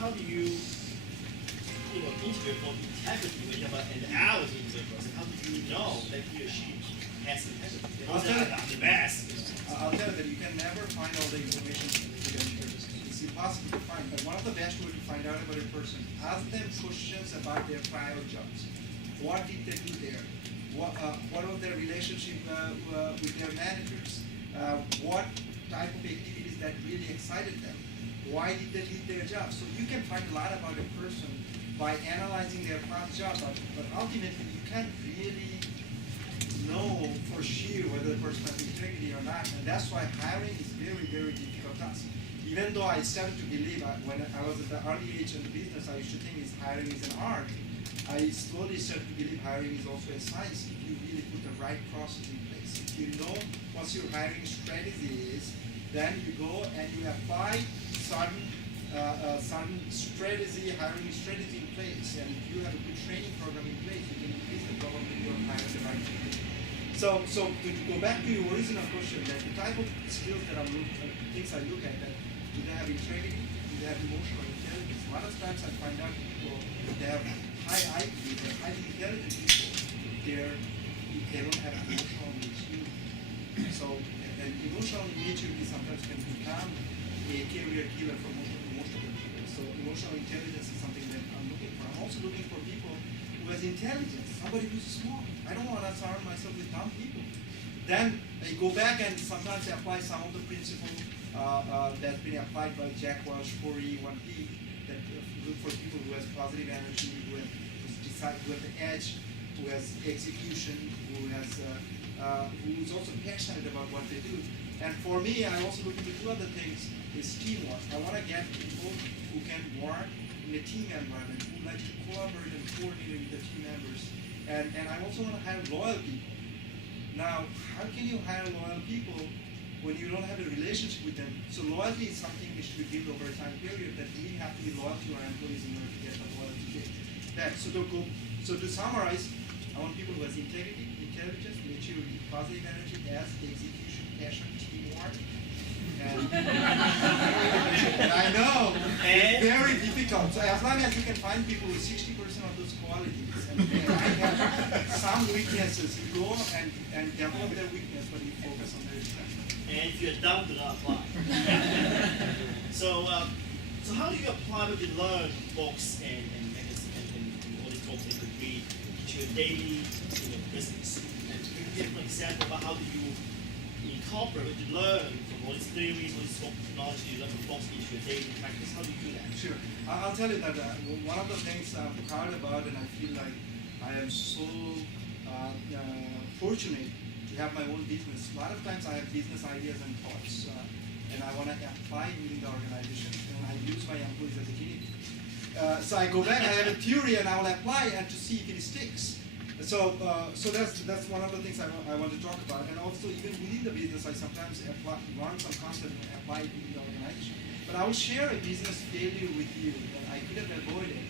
both integrity when you have an hour's into a person? How do you know that he or she has integrity? I'll tell you. I'm the best. I'll tell you that you can never find all the information in the credentials. It's impossible to find. But one of the best ways to find out about a person, ask them questions about their prior jobs. What did they do there? What was their relationship with their managers? What type of activities that really excited them? Why did they leave their job? So you can find a lot about a person by analyzing their past job, but ultimately you can't really know for sure whether the person has integrity or not, and that's why hiring is very, very difficult task. Even though I started to believe, when I was at the early age in the business, I used to think hiring is an art. I slowly started to believe hiring is also a science if you really put the right process in place. If you know what your hiring strategy is, then you go and you apply certain strategy, hiring strategy in place, and if you have a good training program in place, you can increase the probability of hiring the right people. So to go back to your original question, that the type of skills that things I look at, that do they have integrity, do they have emotional intelligence? A lot of times I find out people, they have high IQ, they're highly intelligent people, they don't have emotional maturity. So and emotional maturity sometimes can become a career killer for most of the people. So emotional intelligence is something that I'm looking for. I'm also looking for people who has intelligence, somebody who's smart. I don't want to surround myself with dumb people. Then I go back and sometimes I apply some of the principles that's been applied by Jack Welch, 4E1P, that look for people who has positive energy, who has the edge, who has execution, who's also passionate about what they do. And for me, I also look into two other things, is teamwork. I want to get people who can work in a team environment, who like to collaborate and coordinate with the team members. And I also want to hire loyal people. Now, how can you hire loyal people when you don't have a relationship with them? So loyalty is something we should build over a time period, that we have to be loyal to our employees in order to get the loyalty. So to summarize, I want people who has integrity, intelligence, maturity, positive energy, execution, passion, teamwork. And I know it's very difficult. So as long as you can find people with 60% of those qualities, and I have some weaknesses, you go and develop their weakness, but you focus on their strength. And if you're dumb, do not apply. So how do you apply what you learn from books and all these books that you read to your daily business? And can you give an example about how do you incorporate what you learn from all these theories, all this knowledge you learn from books into your daily practice? How do you do that? Sure. I'll tell you that one of the things I'm proud about, and I feel like I am so fortunate to have my own business. A lot of times I have business ideas and thoughts, and I want to apply within the organization, and I use my employees as a guinea pig. So I go back, I have a theory, and I will apply and to see if it sticks. So that's one of the things I want to talk about. And also, even within the business, I sometimes learn some concept and apply it within the organization. But I will share a business failure with you that I could have avoided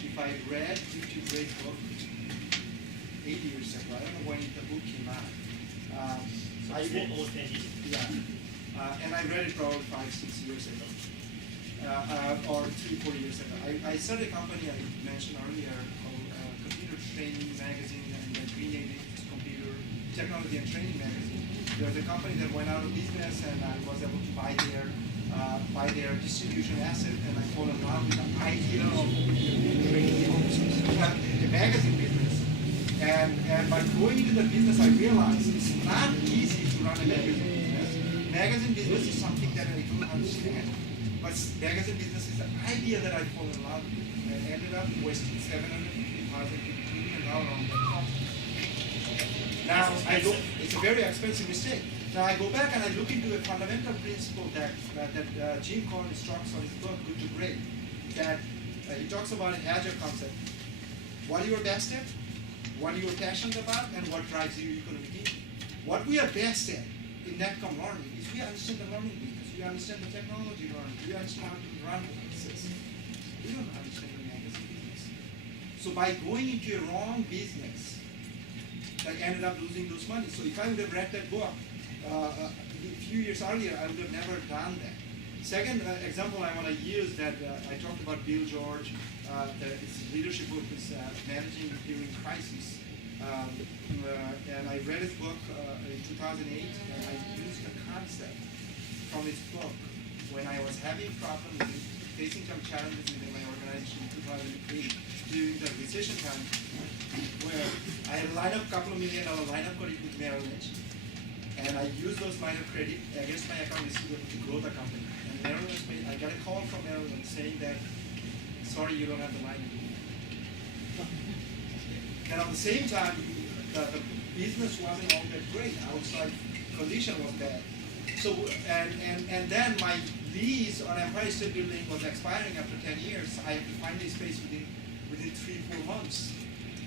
if I read 50 Great Book 8 years ago. I don't know when the book came out. Almost 10 years. Yeah. And I read it probably 5-6 years ago. Or 3-4 years ago. I started a company I mentioned earlier called Computer Training Magazine and the Green Computer Technology and Training Magazine. There was a company that went out of business, and I was able to buy their distribution asset, and I fell in love with the idea of training a magazine business. And by going into the business, I realized it's not easy to run a magazine business. Magazine business is something that I don't understand. But magazine business is the idea that I fall in love with. I ended up wasting $750,000 to $2 million on that company. Now I go. It's a very expensive mistake. Now I go back and I look into a fundamental principle that Jim Collins talks on his book Good to Great. That he talks about an agile concept. What you are best at, what you are passionate about, and what drives you economically. What we are best at in Netcom learning is we understand the learning business, we understand the technology learning, we understand how to run businesses. We don't understand the magazine business. So by going into a wrong business, I ended up losing those money. So if I would have read that book a few years earlier, I would have never done that. Second example I want to use that I talked about Bill George, his leadership book is Managing During Crisis. And I read his book in 2008, and I used the concept from his book when I was having problems with facing some challenges within my organization in 2008 during the recession time, where I had a line of couple of $1 million line of credit with Merrill Lynch, and I used those line of credit against my account receivable to grow the company. And Merrill Lynch, I got a call from Merrill Lynch saying that, sorry, you don't have the line anymore. And at the same time, the business wasn't all that great. Outside condition was bad. So and then my lease on Empire State Building was expiring after 10 years. I had to find a space within 3-4 months.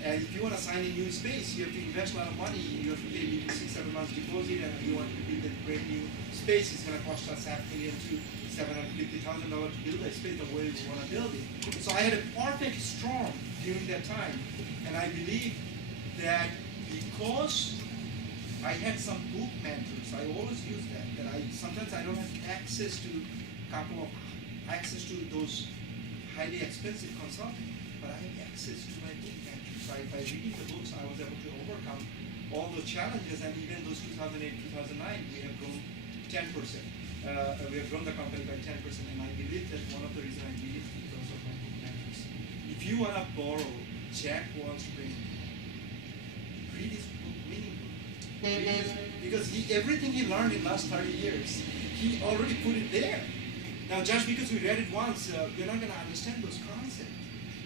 And if you want to sign a new space, you have to invest a lot of money. You have to pay maybe 6-7 months deposit, and if you want to build a brand new space, it's going to cost us $500,000 to $750,000 to build a space the way we want to build it. So I had a perfect storm during that time, and I believe that because I had some book mentors, I always use that. That sometimes I don't have access to those highly expensive consulting, but I have access to my book mentors. By reading the books, I was able to overcome all those challenges, and even those 2008, 2009, we have grown 10%. We have grown the company by 10%, and I believe that one of the reasons I did it is because of my book mentors. If you want to borrow Jack Wallstream, read his book, Winning Book. Because everything he learned in the last 30 years, he already put it there. Now, just because we read it once, we're not going to understand those concepts.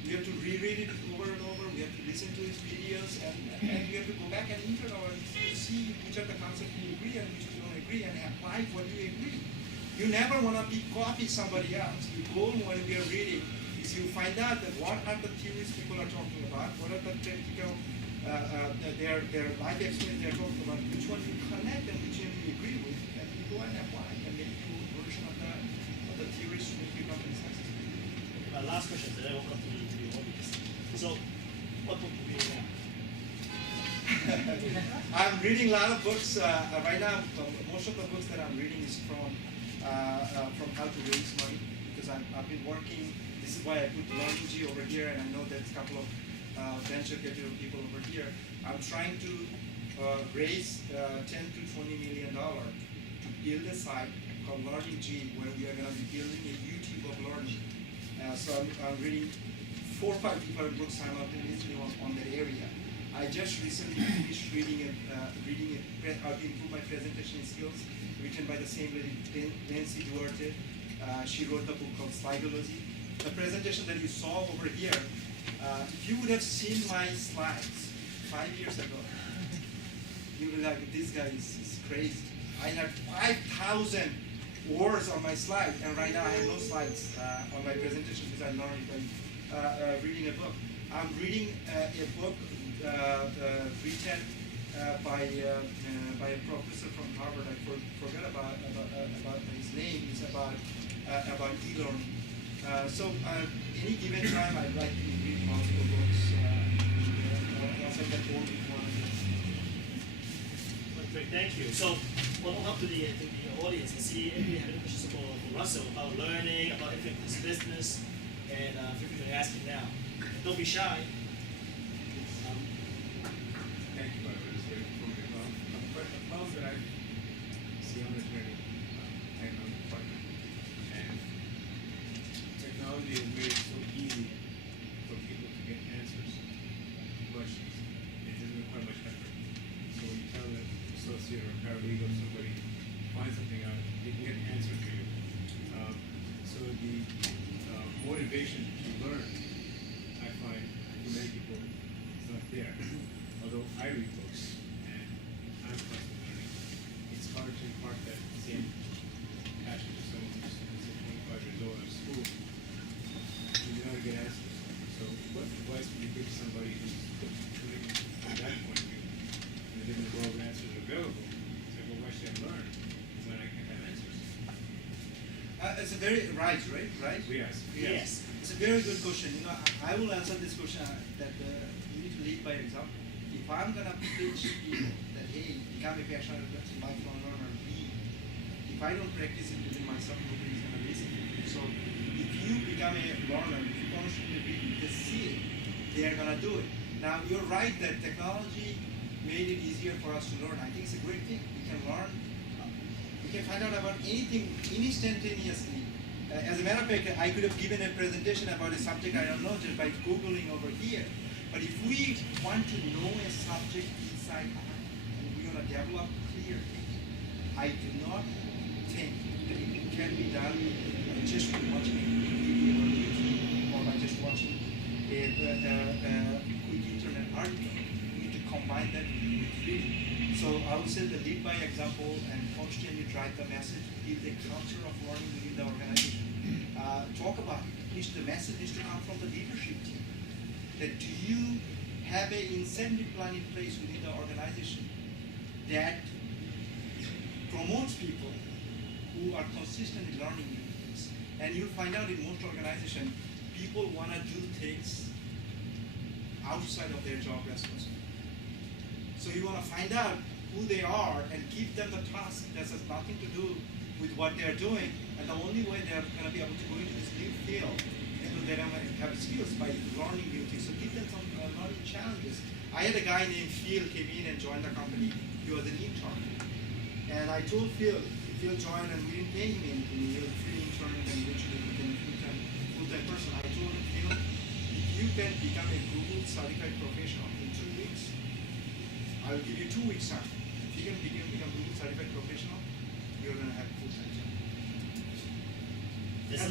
We have to reread it over and over. We have to listen to his videos, and we have to go back and internalize to see which are the concepts we agree and which we don't agree, and apply what you agree. You never want to copy somebody else. Your goal when we are reading is you find out that what are the theories people are talking about, what are the practical, their life experience they're talking about, which one you connect and which one you agree with, and you go and apply and make your own version of the theories to make your company successful. Last question, then I will come to the audience. So, what book are you reading now? I'm reading a lot of books right now. Most of the books that I'm reading is from how to raise money, because I've been working. This is why I put Learning G over here, and I know there's a couple of venture capital people over here. I'm trying to raise $10 to $20 million to build a site called Learning G, where we are going to be building a YouTube of learning. So I'm reading 4 or 5 different books simultaneously on that area. I just recently finished reading How to Improve My Presentation Skills, written by the same lady, Nancy Duarte. She wrote the book called Psychology. The presentation that you saw over here, if you would have seen my slides 5 years ago, you would be like, this guy is crazy. I had 5,000 words on my slide, and right now I have no slides on my presentation because I learned by reading a book. I'm reading a book written by a professor from Harvard. I forgot about his name. It's about e-learning. So any given time, I'd like to read multiple books. Also, that won't be one of them. Great, thank you. So, we'll come to the audience and see if you have any questions for Russell about learning, about his business, and feel free to ask him now. And don't be shy. Thank you, by the way. It's very informative. But the problem that I see on this journey, I am a partner, and technology has made it so easy for people to get answers to questions. It doesn't require much effort. So when you tell an associate or a paralegal or somebody, find something out, they can get an answer for you. So the motivation to learn, I find, for many people, is not there. Although I read books, and a very right. Yes. Yes. It's a very good question. You know, I will answer this question that you need to lead by example. If I'm gonna teach people that hey, become a passionate lifelong learner, if I don't practice it within myself, nobody's gonna listen. So if you become a learner, if you constantly read, just see it, they are gonna do it. Now you're right that technology made it easier for us to learn. I think it's a great thing. We can learn. We can find out about anything instantaneously. As a matter of fact, I could have given a presentation about a subject I don't know just by Googling over here. But if we want to know a subject inside out and we want to develop clear thinking, I do not think that it can be done by just watching a video on YouTube or by just watching a quick internet article. We need to combine that with reading. So I would say the lead by example and constantly drive the message, build a culture of learning within the organization. Talk about it. At least the message needs to come from the leadership team. That do you have an incentive plan in place within the organization that promotes people who are consistently learning new things? And you'll find out in most organizations, people want to do things outside of their job responsibility. So you want to find out who they are and give them the task that has nothing to do with what they are doing. And the only way they are going to be able to go into this new field is that they have skills by learning new things. So give them some learning challenges. I had a guy named Phil came in and joined the company. He was an intern. And I told Phil joined and we didn't pay him anything. He was a free intern and eventually became a full-time person. I told him, Phil, if you can become a Google certified professional in 2 weeks, I will give you 2 weeks time. If you can become Google certified professional, you're going to have a full-time job. There's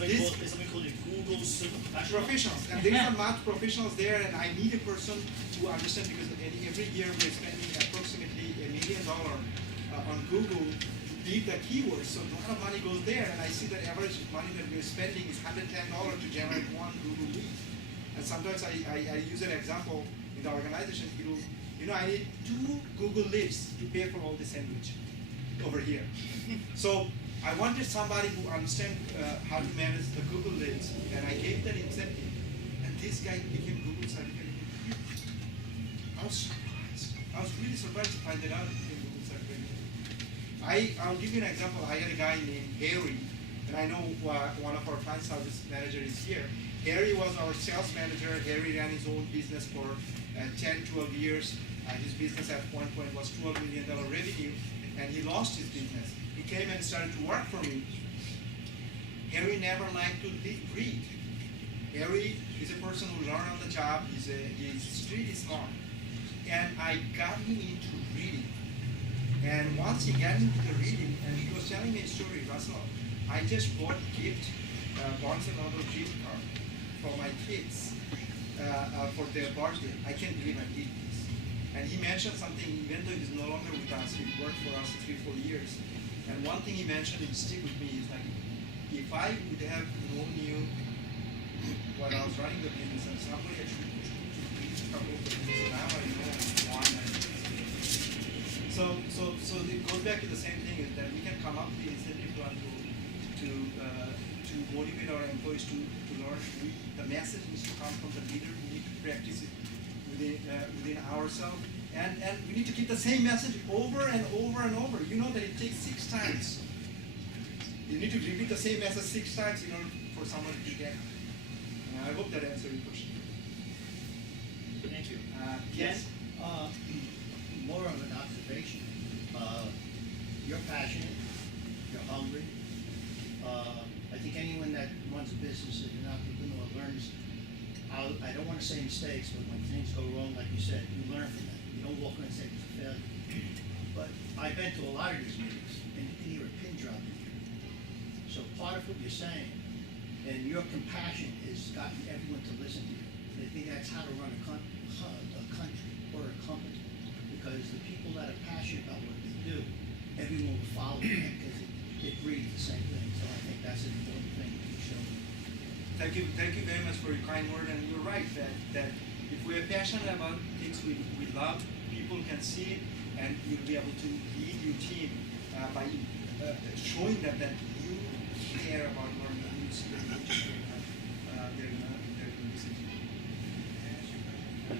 something called a Google Super Professionals. And there are math professionals there, and I need a person to understand because every year we're spending approximately $1 million on Google to beat the keywords. So a lot of money goes there, and I see the average money that we're spending is $110 to generate one Google lead. And sometimes I use an example in the organization. I need 2 Google leads to pay for all the sandwich over here. So I wanted somebody who understands how to manage the Google leads, and I gave that incentive. And this guy became Google certified. I was surprised. I was really surprised to find that out. He became Google certified. I'll give you an example. I had a guy named Harry, and I know one of our client service managers is here. Harry was our sales manager. Harry ran his own business for 10, 12 years. His business at one point was $12 million revenue, and he lost his business. He came and started to work for me. Harry never liked to read. Harry is a person who learned on the job. He's extremely smart. And I got him into reading. And once he got into the reading, and he was telling me a story, Russell, I just bought gift, Barnes & Noble gift card for my kids for their birthday. I can't believe I did this. And he mentioned something, even though he's no longer with us, he worked for us 3-4 years. And one thing he mentioned, it stick with me, is like, if I would have known you while I was running the business, and somebody actually pushed me to read a couple of the things, now I know one. So it goes back to the same thing, is that we can come up with the incentive plan to motivate our employees to learn. The message needs to come from the leader. We need to practice it within ourselves, and we need to keep the same message over and over and over. You know that it takes 6 times. You need to repeat the same message 6 times in order for someone to get it. I hope that answered your question. Thank you. Yes. More of an observation. You're passionate. You're hungry. I think anyone that runs a business as an entrepreneur learns. I don't want to say mistakes, but when things go wrong, like you said, you learn from them. You don't walk around and say it's a failure. But I've been to a lot of these meetings, and you can hear a pin drop in here. So part of what you're saying, and your compassion has gotten everyone to listen to you. And I think that's how to run a country or a company. Because the people that are passionate about what they do, everyone will follow them because it breathes the same thing. So I think that's an important thing that you show. Thank you very much for your kind word. And you're right that if we are passionate about things we love, people can see it, and you'll be able to lead your team by showing them that you care about learning attitudes that they're gonna listen to you.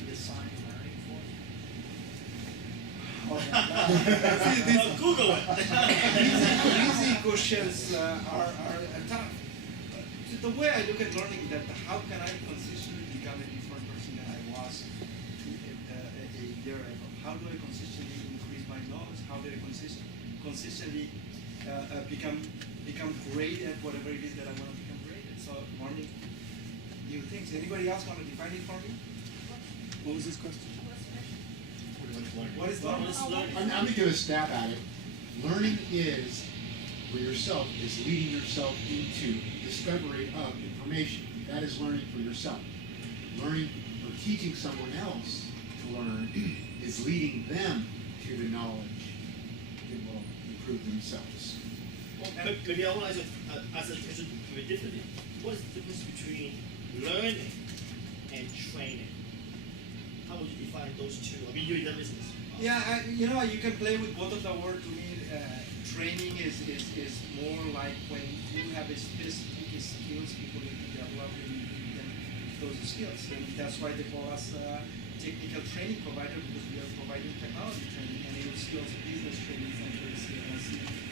Design learning for See, these Google it. easy questions are tough. The way I look at learning, that how can I consistently become a different person than I was a year ago? How do I consistently increase my knowledge? How do I consistently become great at whatever it is that I want to become great at? So learning new things. Anybody else want to define it for me? What was this question? What is learning? I'm going to give a stab at it. Learning is, for yourself, is leading yourself into discovery of information. That is learning for yourself. Learning or teaching someone else to learn is leading them to the knowledge that will improve themselves. Well, maybe I want to ask a question very differently. What is the difference between learning and training? How would you define those two? I mean, you're in the business. Yeah, you can play with both of the words. To me, training is more like when you have a specific skills, people need to develop and you give them those skills. And that's why they call us technical training provider, because we are providing technology training and skills, business training centers,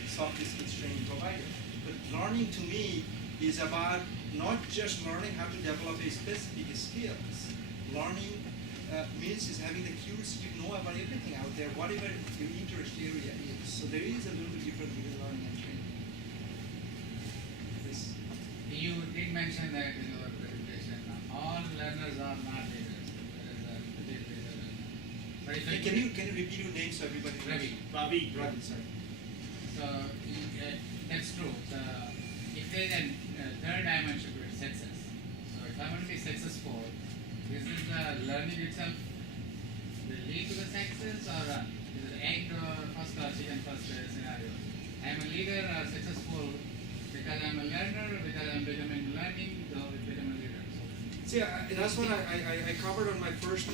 soft skills training provider. But learning to me is about not just learning how to develop a specific skills. Learning means is having the curiosity to know about everything out there, whatever your interest area is. So there is a little bit difference between learning and training. Yes. You did mention that in your presentation, all learners are not leaders. There is a particular learner. But if I Can you repeat your name so everybody knows? Ravi. Ravi, sorry. So that's true. So if there is a third dimension to it, success. So if I want to be successful, this is the learning itself will lead to the success, or is it egg first or chicken first scenario? I am a leader or successful because I am a learner, because I am becoming learning, so I become a leader. So, See, that's what I covered on my first,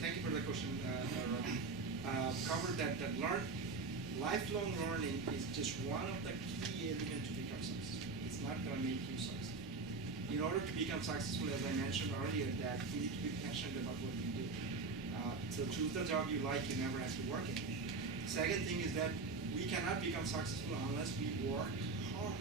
thank you for the question, Ravi. Covered that lifelong learning is just one of the key elements to become successful. It's not going to make you successful. In order to become successful, as I mentioned earlier, that you need to be passionate about what you do. So choose the job you like, you never have to work it. Second thing is that we cannot become successful unless we work hard.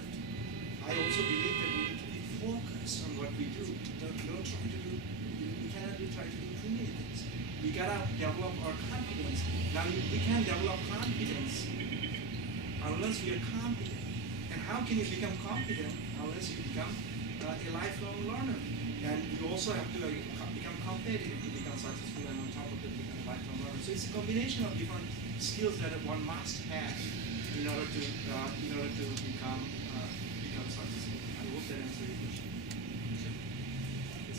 I also believe that we need to be focused on what we do. Don't try to do, we cannot try to do too many things. We gotta develop our confidence. Now we can't develop confidence unless we are competent. And how can you become competent unless you become a lifelong learner? And you also have to become competitive to become successful, and on top of that, become a lifelong learner. So it's a combination of different skills that one must have in order to become successful. I hope that answers your question.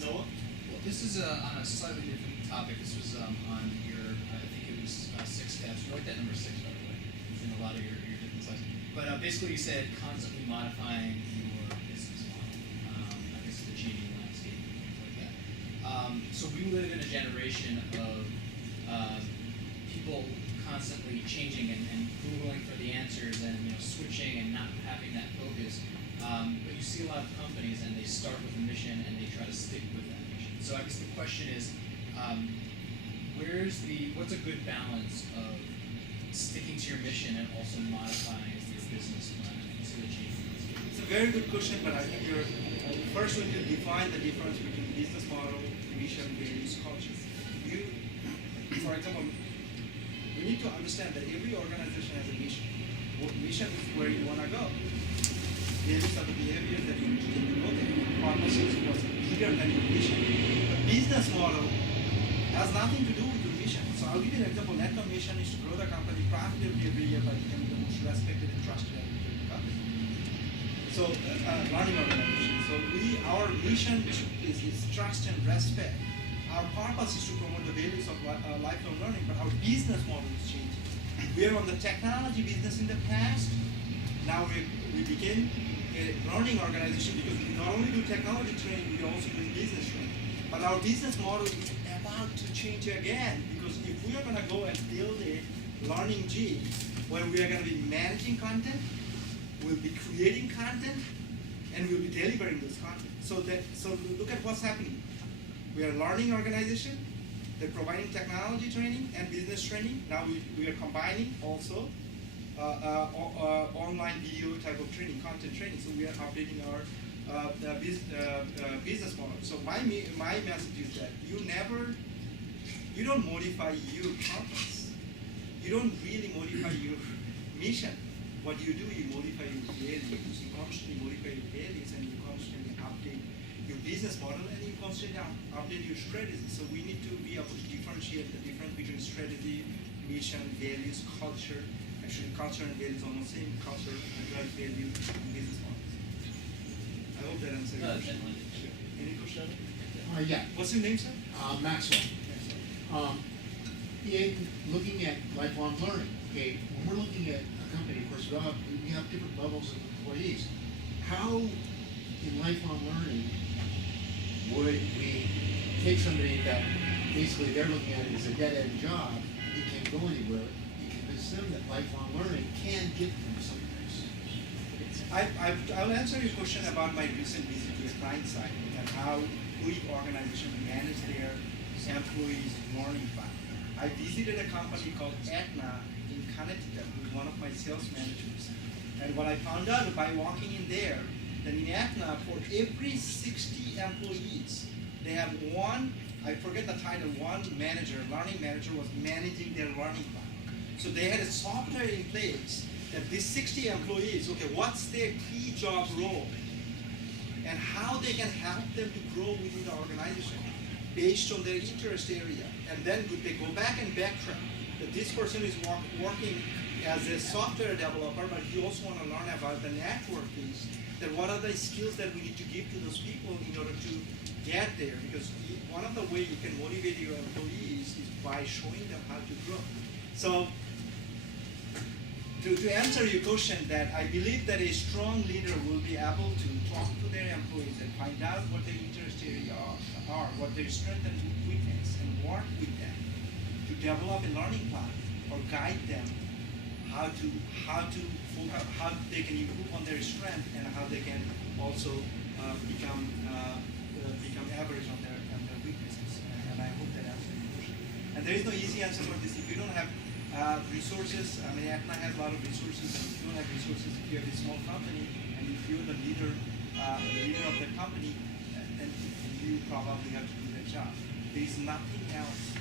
Noah? Well, this is on a slightly different topic. This was on your, I think it was 6 steps. You wrote that number 6, by the way. It's in a lot of your different slides. But basically, you said constantly modifying your business model. I guess the changing landscape and things like that. So we live in a generation of people constantly changing and Googling for the answers and switching and not having that focus. But you see a lot of companies and they start with a mission and they try to stick with that mission. So I guess the question is, what's a good balance of sticking to your mission and also modifying your business plan to achieve things? It's a very good question, but I think you're first we need to define the difference between business model, mission, values, culture. For example, we need to understand that every organization has a mission. Mission is where you want to go. Values are the behaviors that you need to go there. Purpose is what's bigger than your mission. The business model has nothing to do with your mission. So I'll give you an example. Netcom mission is to grow the company profitably every year by becoming the most respected and trusted entity in the company. So learning organization. So our mission is trust and respect. Our purpose is to promote the values of lifelong learning, but our business model is changing. We are on the technology business in the past. Now we became a learning organization because we not only do technology training, we also do business training. But our business model is about to change again, because if we are going to go and build a learning G, where we are going to be managing content, we'll be creating content, and we'll be delivering this content. So look at what's happening. We are a learning organization. They're providing technology training and business training. Now we are combining also online video type of training, content training. So we are updating our business model. So my message is that you don't modify your purpose. You don't really modify your mission. What you do, you modify your values. You constantly modify your values, and you constantly update your business model, and you constantly update your strategy. So we need to be able to differentiate the difference between strategy, mission, values, culture. Actually, culture and values are almost same. Culture as well as value and business models. I hope that answers your question. Sure. Any question? Yeah. What's your name, sir? Maxwell. In looking at lifelong learning, okay, when we're looking at a company, of course, we have different levels of employees. How, in lifelong learning, would we take somebody that basically they're looking at it as a dead-end job, it can't go anywhere, and convince them that lifelong learning can get them someplace? I'll answer your question about my recent visit to the client side and how quick organizations manage their employees' learning plan. I visited a company called Aetna in Connecticut with one of my sales managers. And what I found out by walking in there, that in Aetna, for every 60 employees, they have one, I forget the title, one manager, learning manager was managing their learning plan. So they had a software in place that these 60 employees, okay, what's their key job role? And how they can help them to grow within the organization based on their interest area. And then they go back and backtrack that this person is working as a software developer, but you also want to learn about the networking, that what are the skills that we need to give to those people in order to get there. Because one of the ways you can motivate your employees is by showing them how to grow. So to answer your question, that I believe that a strong leader will be able to talk to their employees and find out what their interest area are, what their strength and weakness, and work with them to develop a learning plan or guide them how they can improve on their strength and how they can also become average on their weaknesses. And I hope that answers your question. And there is no easy answer for this. If you don't have resources, I mean, Aetna has a lot of resources. If you don't have resources, if you have a small company and if you're the leader of the company, then you probably have to do that job. There is nothing else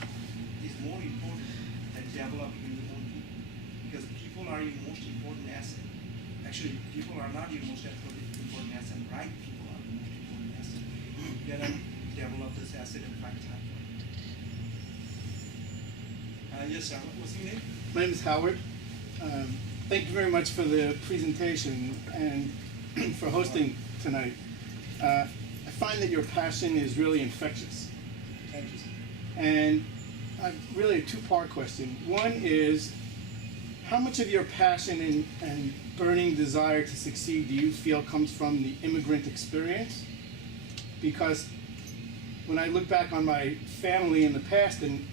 is more important than developing your own people, because people are your most important asset. Actually, people are not your most important asset. Right people are the most important asset. You gotta develop this asset and find time for it. Yes, sir. What's your name? My name is Howard. Thank you very much for the presentation and for hosting tonight. I find that your passion is really infectious. Thank you, sir. And really a two-part question. One is, how much of your passion and burning desire to succeed do you feel comes from the immigrant experience? Because when I look back on my family in the past and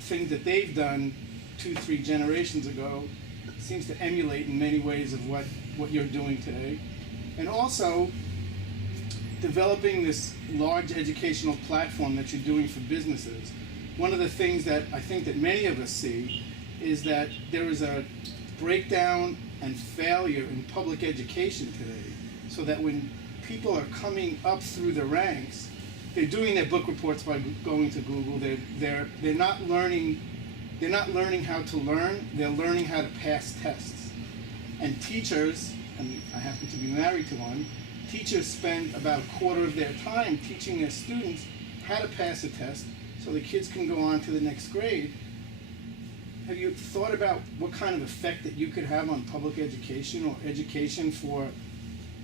things that they've done 2-3 generations ago, it seems to emulate in many ways of what you're doing today. And also, developing this large educational platform that you're doing for businesses. One of the things that I think that many of us see is that there is a breakdown and failure in public education today, so that when people are coming up through the ranks, they're doing their book reports by going to Google. They're not learning how to learn. They're learning how to pass tests. And teachers, and I happen to be married to one, teachers spend about a quarter of their time teaching their students how to pass a test so the kids can go on to the next grade. Have you thought about what kind of effect that you could have on public education or education for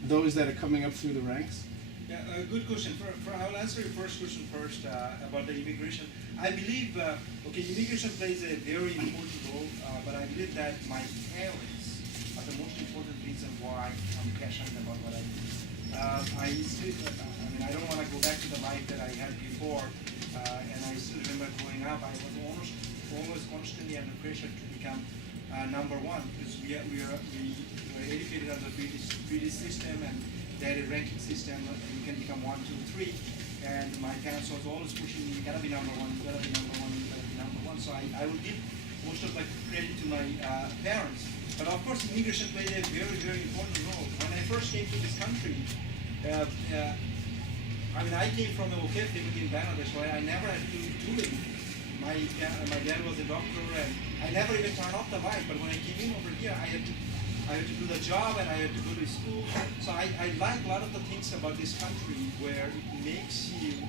those that are coming up through the ranks? Yeah, good question. I'll answer your first question first about the immigration. I believe, immigration plays a very important role, but I believe that my parents are the most important reason why I'm passionate about what I do. I don't want to go back to the life that I had before, and I still remember growing up, I was always constantly under pressure to become number one, because we were educated under the British system, and they had a ranking system, you can become 1, 2, 3. And my parents was always pushing me, you gotta be number one, you gotta be number one, you gotta be number one. So I would give most of the credit to my parents. But of course, immigration played a very, very important role. When I first came to this country, I mean, I came from a okay family in Bangladesh where I never had to do it. My dad was a doctor, and I never even turned off the light. But when I came in over here, I had to do the job, and I had to go to school. So I like a lot of the things about this country where it makes you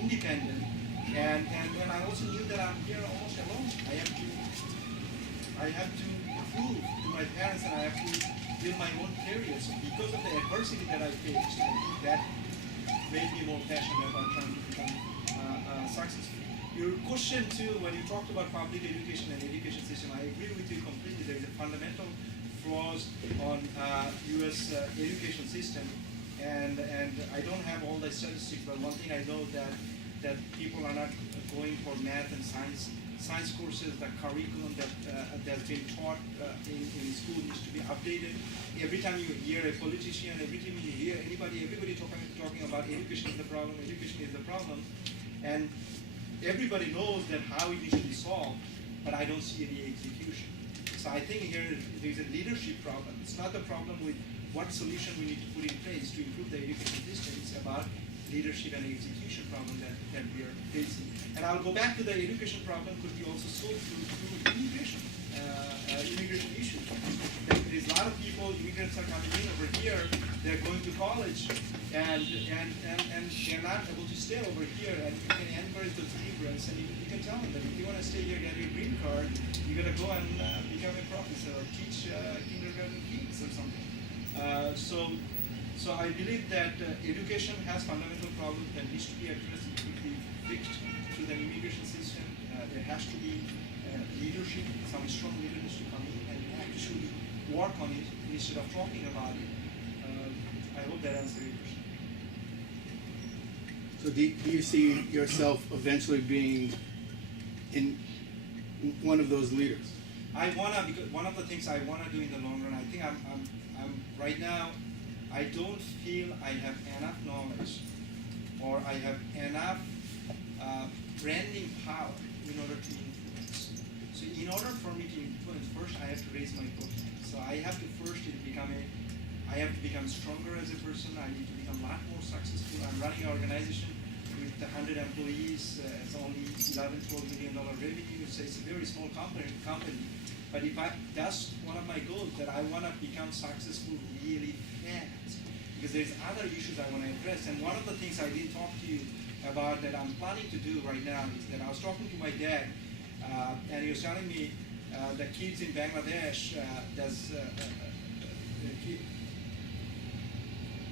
independent. And I also knew that I'm here almost alone. I have to prove to my parents that I have to build my own career. So because of the adversity that I faced, I think that made me more passionate about trying to become successful. Your question too, when you talked about public education and education system, I agree with you completely. There is a fundamental flaws on U.S. Education system, and I don't have all the statistics, but one thing I know that people are not going for math and science courses. The curriculum that's been taught in school needs to be updated. Every time you hear a politician, every time you hear everybody talking about education is the problem, and everybody knows that how it needs to be solved, but I don't see any execution. So I think here there's a leadership problem. It's not the problem with what solution we need to put in place to improve the education system. It's about leadership and execution problem that we are facing. And I'll go back to the education problem could be also solved through immigration issues. There's a lot of people, immigrants are coming in over here, they're going to college, and they're not able to stay over here, and you can encourage those immigrants, and you can tell them that if you want to stay here, get your green card, you got to go and become a professor or teach kindergarten kids or something. So I believe that education has fundamental problems that needs to be addressed. It could be fixed through the immigration system. There has to be leadership, some strong leaders to come in and actually work on it instead of talking about it. I hope that answers your question. So do you see yourself eventually being in one of those leaders? I wanna, because one of the things I wanna do in the long run, I think I'm right now, I don't feel I have enough knowledge or I have enough branding power in order to influence. So in order for me to influence, first I have to raise my profile. So I have to first I have to become stronger as a person. I need to become a lot more successful. I'm running an organization with 100 employees. It's only $11-12 million revenue. So it's a very small company. But that's one of my goals, that I want to become successful really fast. Because there's other issues I want to address. And one of the things I didn't talk to you about that I'm planning to do right now is that I was talking to my dad, and he was telling me the kids in Bangladesh,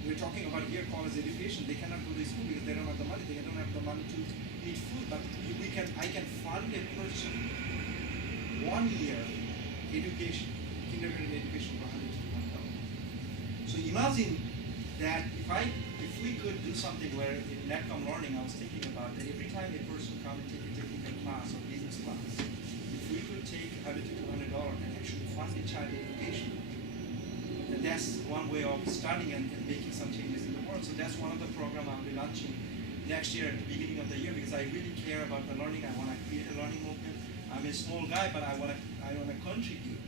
we're talking about here college education. They cannot go to school because they don't have the money. They don't have the money to eat food. But I can fund a person 1 year education, kindergarten education for $100 to $1. So imagine that if we could do something where in NetCom learning, I was thinking about that every time a person comes and take a technical class or business class, if we could take $100 to $200 and actually fund a child education, and that's one way of starting and making some changes in the world. So that's one of the programs I'll be launching next year at the beginning of the year, because I really care about the learning. I want to create a learning movement. I'm a small guy, but I want to contribute.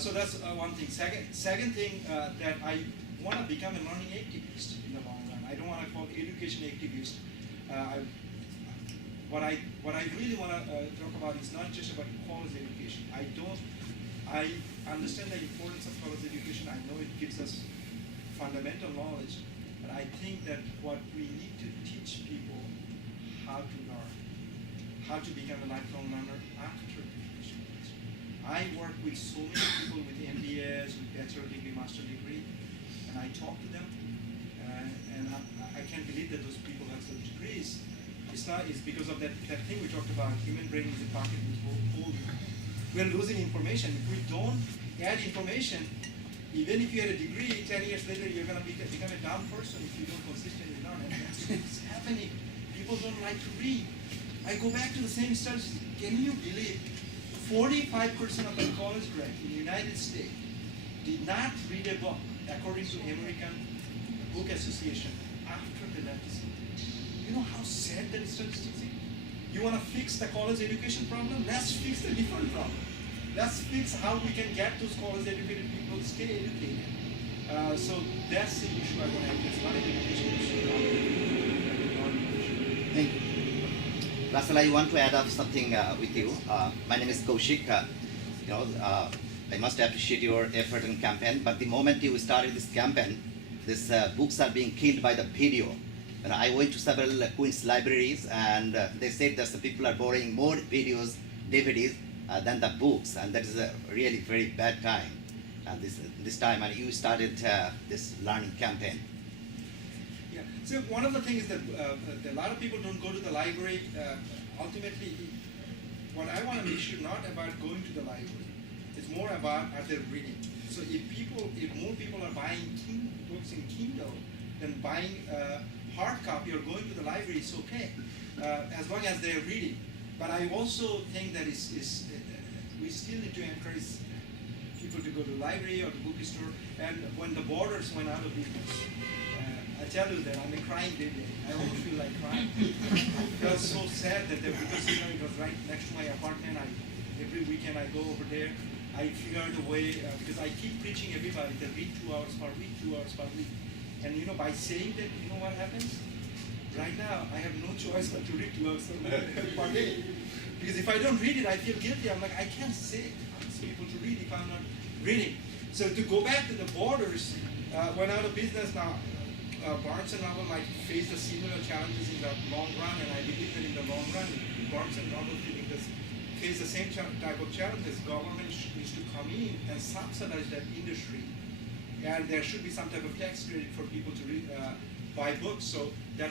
So that's one thing. Second thing, that I want to become a learning activist in the long run. I don't want to call education activist. What I really want to talk about is not just about college education. I understand the importance of college education. I know it gives us fundamental knowledge, but I think that what we need to teach people how to learn, how to become a lifelong learner after education. I work with so many people with MBAs, with bachelor degree, master degree, and I talk to them, and I can't believe that those people have such degrees. It's because of that thing we talked about. Human brain is a pocket with hole. We're losing information. If we don't add information, even if you had a degree, 10 years later you're going to become a dumb person if you don't consistently learn. And that's what's happening. People don't like to read. I go back to the same studies. Can you believe 45% of the college grads in the United States did not read a book, according to American book association after they left the school. You know how sad that statistics is? You want to fix the college education problem? Let's fix the different problem. Let's fix how we can get those college educated people stay educated. So that's the issue I want to address. Not education issue. Thank you. Russell, I want to add up something with you. My name is Kaushik. I must appreciate your effort and campaign. But the moment you started this campaign, these books are being killed by the video. And I went to several Queen's libraries, and they said that the people are borrowing more videos, DVDs, than the books, and that is a really very bad time. And this time, and you started this learning campaign. Yeah. So one of the things is that a lot of people don't go to the library. Ultimately, what I want to make sure not about going to the library. It's more about are they reading. So if more people are buying books in Kindle than buying hard copy or going to the library, it's okay, as long as they're reading. But I also think that we still need to encourage people to go to the library or the bookstore. And when the borders went out of business, I tell you that I'm a crying baby. I almost feel like crying. It was so sad that because it was right next to my apartment. Every weekend I go over there. I figure out a way because I keep preaching everybody to read 2 hours per week, 2 hours per week. And by saying that, you know what happens? Right now, I have no choice but to read 2 hours per day. Because if I don't read it, I feel guilty. I'm like, I can't ask people to read if I'm not reading. So to go back to the borders, went out of business now. Barnes and Noble might face the similar challenges in the long run, and I believe that in the long run, Barnes and Noble face the same type of challenges. Government needs to come in and subsidize that industry, and there should be some type of tax credit for people to buy books. So that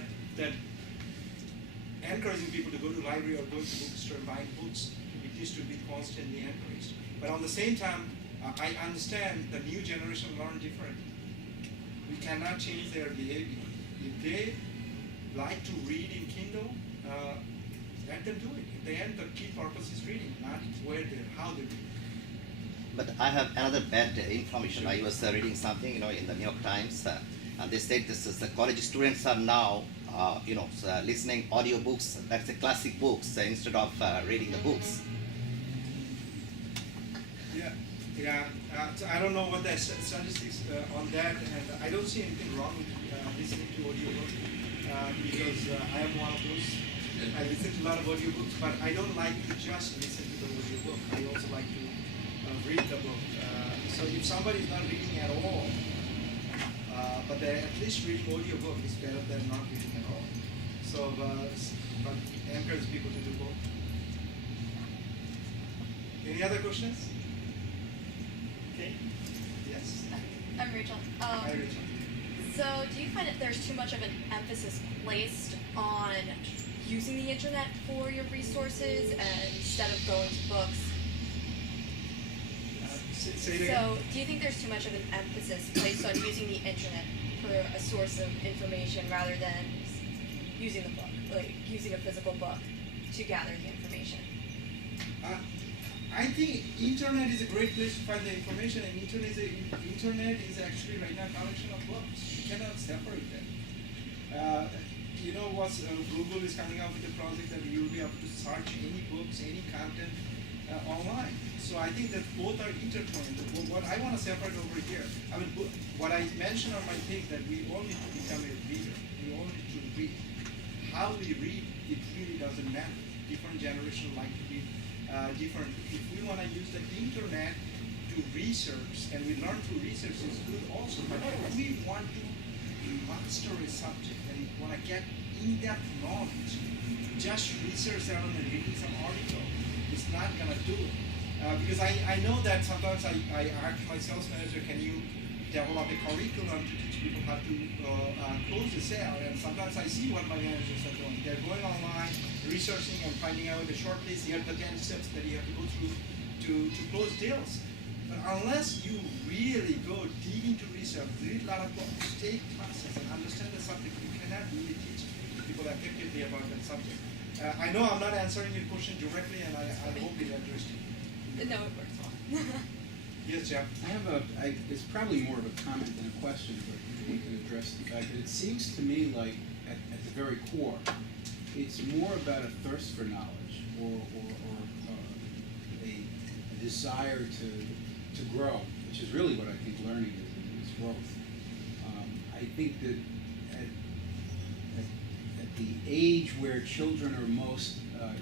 encouraging people to go to the library or go to the bookstore and buying books, it needs to be constantly encouraged. But on the same time, I understand the new generation learn differently. We cannot change their behavior. If they like to read in Kindle, let them do it. In the end, the key purpose is reading, not how they read. But I have another bad information. I was reading something, in the New York Times, and they said this is the college students are now, listening audiobooks. That's the classic books instead of reading the books. Yeah. So I don't know what the statistics on that, and I don't see anything wrong with listening to audiobook because I am one of those. I listen to a lot of audiobooks, but I don't like to just listen to the audiobook. I also like to read the book. So if somebody is not reading at all, but they're at least reading audiobook is better than not reading at all. So, but encourage people to do both. Any other questions? Okay. Yes. I'm Rachel. Hi, Rachel. So, do you find that there's too much of an emphasis placed on using the internet for your resources instead of going to books? Say it again. So, do you think there's too much of an emphasis placed on using the internet for a source of information rather than using the book, like using a physical book to gather the information? I think internet is a great place to find the information, and internet is actually right now a collection of books. You cannot separate them. You know what? Google is coming out with a project that you'll be able to search any books, any content online. So I think that both are intertwined. What I want to separate over here, what I mentioned on my thing that we all need to become a reader. We all need to read. How we read, it really doesn't matter. Different generations like to read different. If we want to use the internet to research, and we learn through research is good also, but if we want to master a subject and want to get in-depth knowledge, just research around and reading some article is not going to do it. Because I know that sometimes I ask my sales manager, can you develop a curriculum to teach people how to close the sale? And sometimes I see what my managers are doing. They're going online, researching and finding out the short list, here are the 10 steps that you have to go through to close deals. But unless you really go dig into research, read a lot of books, take classes, and understand the subject, you cannot really teach people effectively about that subject. I know I'm not answering your question directly, and I hope it addressed you. No, it works well. Yes, Jeff? I have it's probably more of a comment than a question, but we can address the fact that it seems to me like at the very core, it's more about a thirst for knowledge or a desire to grow, which is really what I think learning is growth. I think that at the age where children are most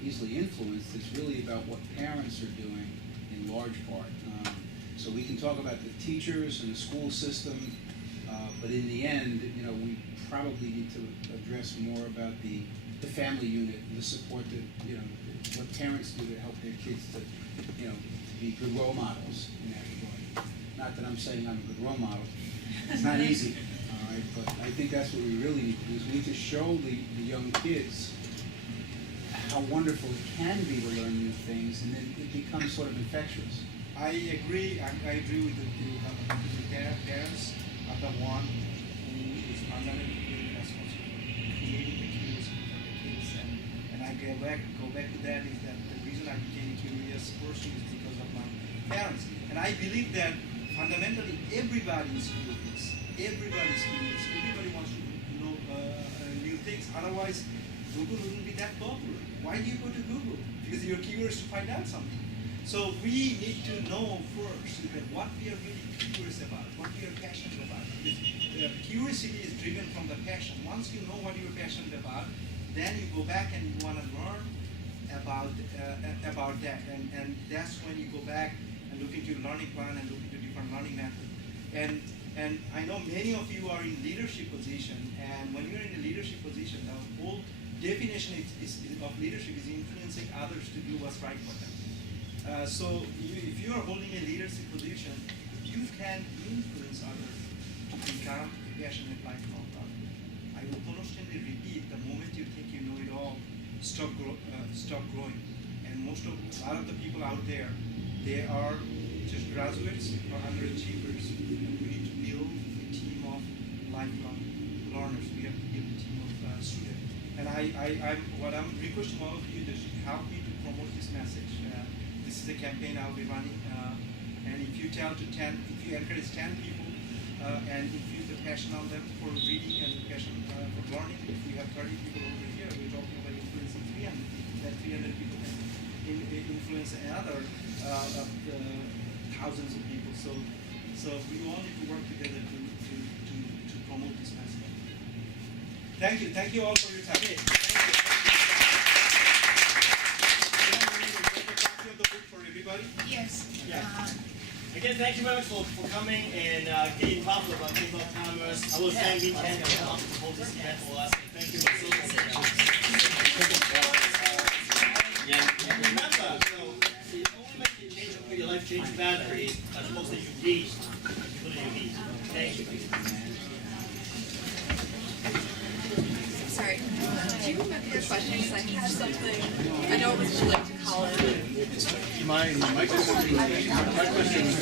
easily influenced, it's really about what parents are doing in large part. So we can talk about the teachers and the school system, but in the end, we probably need to address more about the family unit and the support that, what parents do to help their kids to be good role models in that regard. Not that I'm saying I'm a good role model. It's not easy, all right, but I think that's what we really need to do, is we need to show the young kids how wonderful it can be to learn new things, and then it becomes sort of infectious. I agree. I agree with the parents are the one who is fundamentally responsible for creating the curiosity for the kids. And I go back to that is that the reason I became a curious person is because of my parents. And I believe that fundamentally everybody is curious. Everybody is curious. Everybody wants to know new things. Otherwise, Google wouldn't be that popular. Why do you go to Google? Because you're curious to find out something. So we need to know first that what we are really curious about, what we are passionate about. Curiosity is driven from the passion. Once you know what you're passionate about, then you go back and you want to learn about that. And that's when you go back and look into your learning plan and look into different learning methods. And I know many of you are in leadership position, and when you're in a leadership position, the whole definition of leadership is influencing others to do what's right for them. So if you are holding a leadership position, you can influence others to become a passionate lifelong learner. I will constantly repeat, the moment you think you know it all, stop growing. And a lot of the people out there, they are just graduates or underachievers. And we need to build a team of lifelong learners. We have to build a team of students. And what I'm requesting all of you is help me to promote this message. This is a campaign I'll be running, and if you encourage 10 people, and infuse the passion on them for reading and passion for learning, if we have 30 people over here, we're talking about influencing 300 people. That 300 people can influence another thousands of people. So we all need to work together to promote this message. Thank you all for your time. Thank you. Of the book for everybody? Yes. Yeah. Again, thank you very much for coming and getting involved about Chamber of Commerce. I will thank Dean Ken for hold this event for us. Thank you so much. And remember, the only way you change your life change better is as opposed to you need people that you need. Thank you. Sorry. Do you remember your question? Because I had something. I know it was related to college. My question is